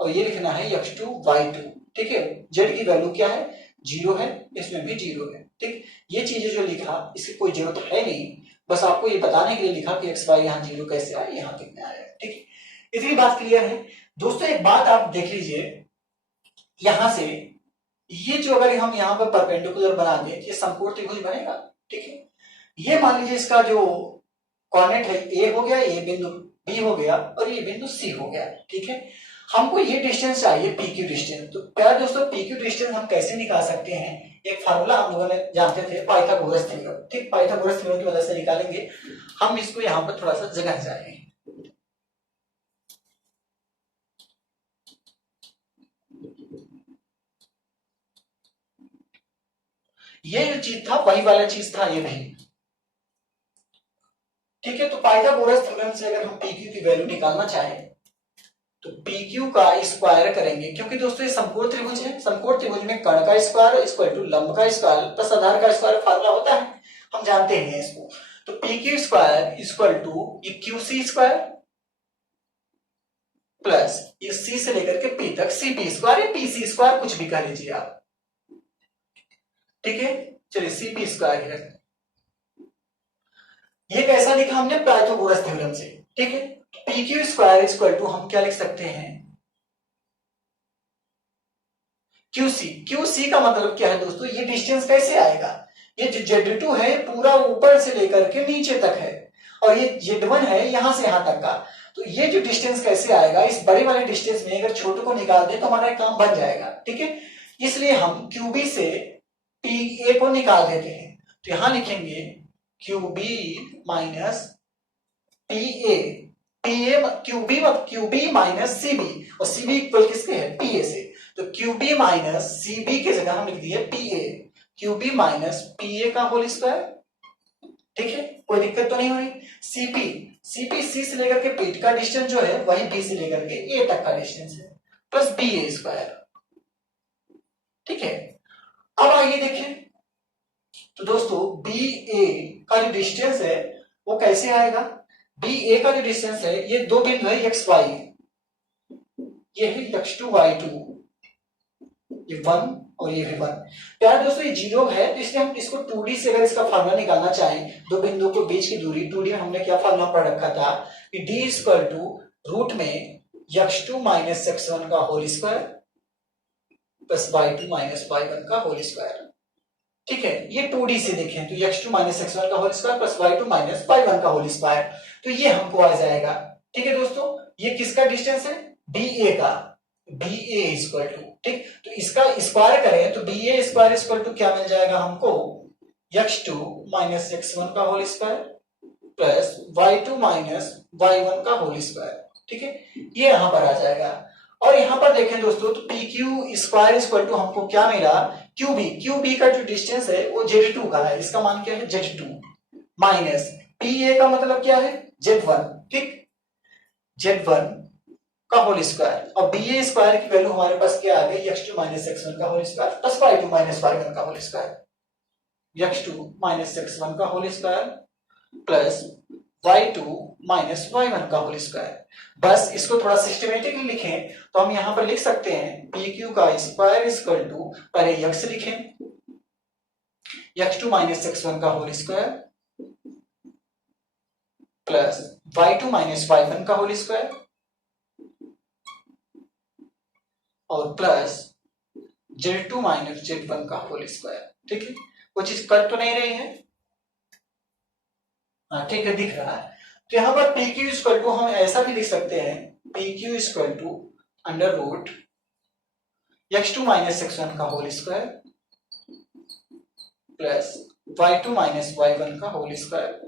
और ये लिखना है x2 y2। ठीक है, z की वैल्यू क्या है 0 है, इसमें भी 0 है। ठीक, ये चीजें जो लिखा इसकी कोई जरूरत है नहीं, बस आपको ये बताने के लिए लिखा कि x y यहाँ 0 कैसे आया, यहाँ कितने आया। ठीक है, इतनी बात क्लियर है दोस्तों। एक बात आप देख लीजिए, यहां से ये जो अगर हम यहाँ पर परपेंडिकुलर बना दें ये समकोण त्रिभुज बनेगा। ठीक है, ये मान लीजिए इसका जो कोऑर्डिनेट है ए हो गया, ये बिंदु बी हो गया और ये बिंदु सी हो गया। ठीक है, हमको ये डिस्टेंस चाहिए पी क्यू डिस्टेंस। तो प्यारे दोस्तों पी क्यू डिस्टेंस हम कैसे निकाल सकते हैं, एक फार्मूला हम लोगों ने जानते थे पाइथागोरस थ्योरम। ठीक, पाइथागोरस थ्योरम की मदद से निकालेंगे। हम इसको यहाँ पर थोड़ा सा जगह जाएंगे। ये जो चीज था वही वाला चीज था ये नहीं। ठीक है, तो पाइथागोरस थ्योरम से अगर हम पी क्यू की वैल्यू निकालना चाहें तो पी क्यू का स्क्वायर करेंगे, क्योंकि दोस्तों ये समकोण त्रिभुज है। समकोण त्रिभुज में कर्ण का स्क्वायर इक्वल टू लंब का स्क्वायर प्लस आधार का स्क्वायर फार्मूला होता है, हम जानते हैं इसको। तो p q square equal to ये क्यू सी स्क्वायर प्लस ये सी से लेकर के पी तक सी पी स्क्वायर या पी सी स्क्वायर कुछ भी कह लीजिए आप। ठीक है, चलिए सी पी स्क्वायर है। ये कैसा लिखा हमने पाइथागोरस थ्योरम से। ठीक है, p q square equal to हम क्या लिख सकते हैं क्यू सी। क्यू सी का मतलब क्या है दोस्तों, ये डिस्टेंस कैसे आएगा, ये जो Z2 है पूरा ऊपर से लेकर के नीचे तक है और ये Z1 है यहां से यहां तक का। तो ये जो डिस्टेंस कैसे आएगा, इस बड़े वाले डिस्टेंस में अगर छोटे को निकाल दें तो हमारा काम बन जाएगा। ठीक है, इसलिए हम QB से PA को निकाल देते हैं। तो यहां लिखेंगे QB minus PA, QB minus CB और CB इक्वल किसके है PA से। तो QB माइनस CB की जगह हम लिख दिए PA, QB माइनस PA का होल स्क्वायर। ठीक है, कोई दिक्कत तो नहीं हो रही। CP C से लेकर के P का डिस्टेंस जो है वही B से लेकर के A तक का डिस्टेंस है प्लस BA स्क्वायर। ठीक है, अब आइए देखें तो दोस्तों BA का जो डिस्टेंस है वो कैसे आएगा। BA का जो डिस्टेंस है ये दो बिंदु है x y, ये है x2 y2, ये 1 और ये भी 1। प्यारे दोस्तों ये 0 है तो इसलिए हम इसको 2D से अगर इसका फार्मूला निकालना चाहें, दो बिंदुओं के बीच की दूरी 2D में हमने क्या फार्मूला पढ़ रखा था कि D इक्वल टू रूट में x2 माइनस x1 का whole square plus y2 minus y1 का होल स्क्वायर। ठीक है, ये 2D से देखें तो x2 माइनस x1 का whole square plus y2 minus y1 का होल स्क्वायर, तो ये हमको आ जाएगा। ठीक है दोस्तों, ये किसका डिस्टेंस है BA का, BA इक्वल टू, ठीक, तो इसका स्क्वायर करें तो BA स्क्वायर इक्वल टू क्या मिल जाएगा हमको x2 माइनस x1 का whole square plus y2 minus y1 का होल स्क्वायर। ठीक है, ये यहां पर आ जाएगा। और यहां पर देखें दोस्तों तो PQ स्क्वायर इक्वल टू हमको क्या मिला क्यू बी का जो डिस्टेंस है वो Z2 का है, इसका मान क्या है Z2 माइनस PA का मतलब क्या है Z1, ठीक, Z1 का होल स्क्वायर और BA स्क्वायर की वैल्यू हमारे पास क्या आ गई x2 माइनस x1 का whole square plus y2 minus y1 का whole square, x2 minus x1 का whole square plus y2 minus y1 का होल स्क्वायर। बस इसको थोड़ा सिस्टमेटिकली लिखें तो हम यहां पर लिख सकते हैं PQ का स्क्वायर इक्वल टू, पहले x लिखें x2 माइनस x1 का whole square plus y2 minus y1 का होल स्क्वायर और प्लस Z2 माइनस Z1 का होल स्क्वायर, ठीक है, वो चीज कर तो नहीं रही है, हाँ ठीक है दिख रहा है। तो यहां पर PQ इक्वल टू हम ऐसा भी लिख सकते हैं PQ equal to under root x2 minus x1 का whole square plus y2 minus y1 का होल स्क्वायर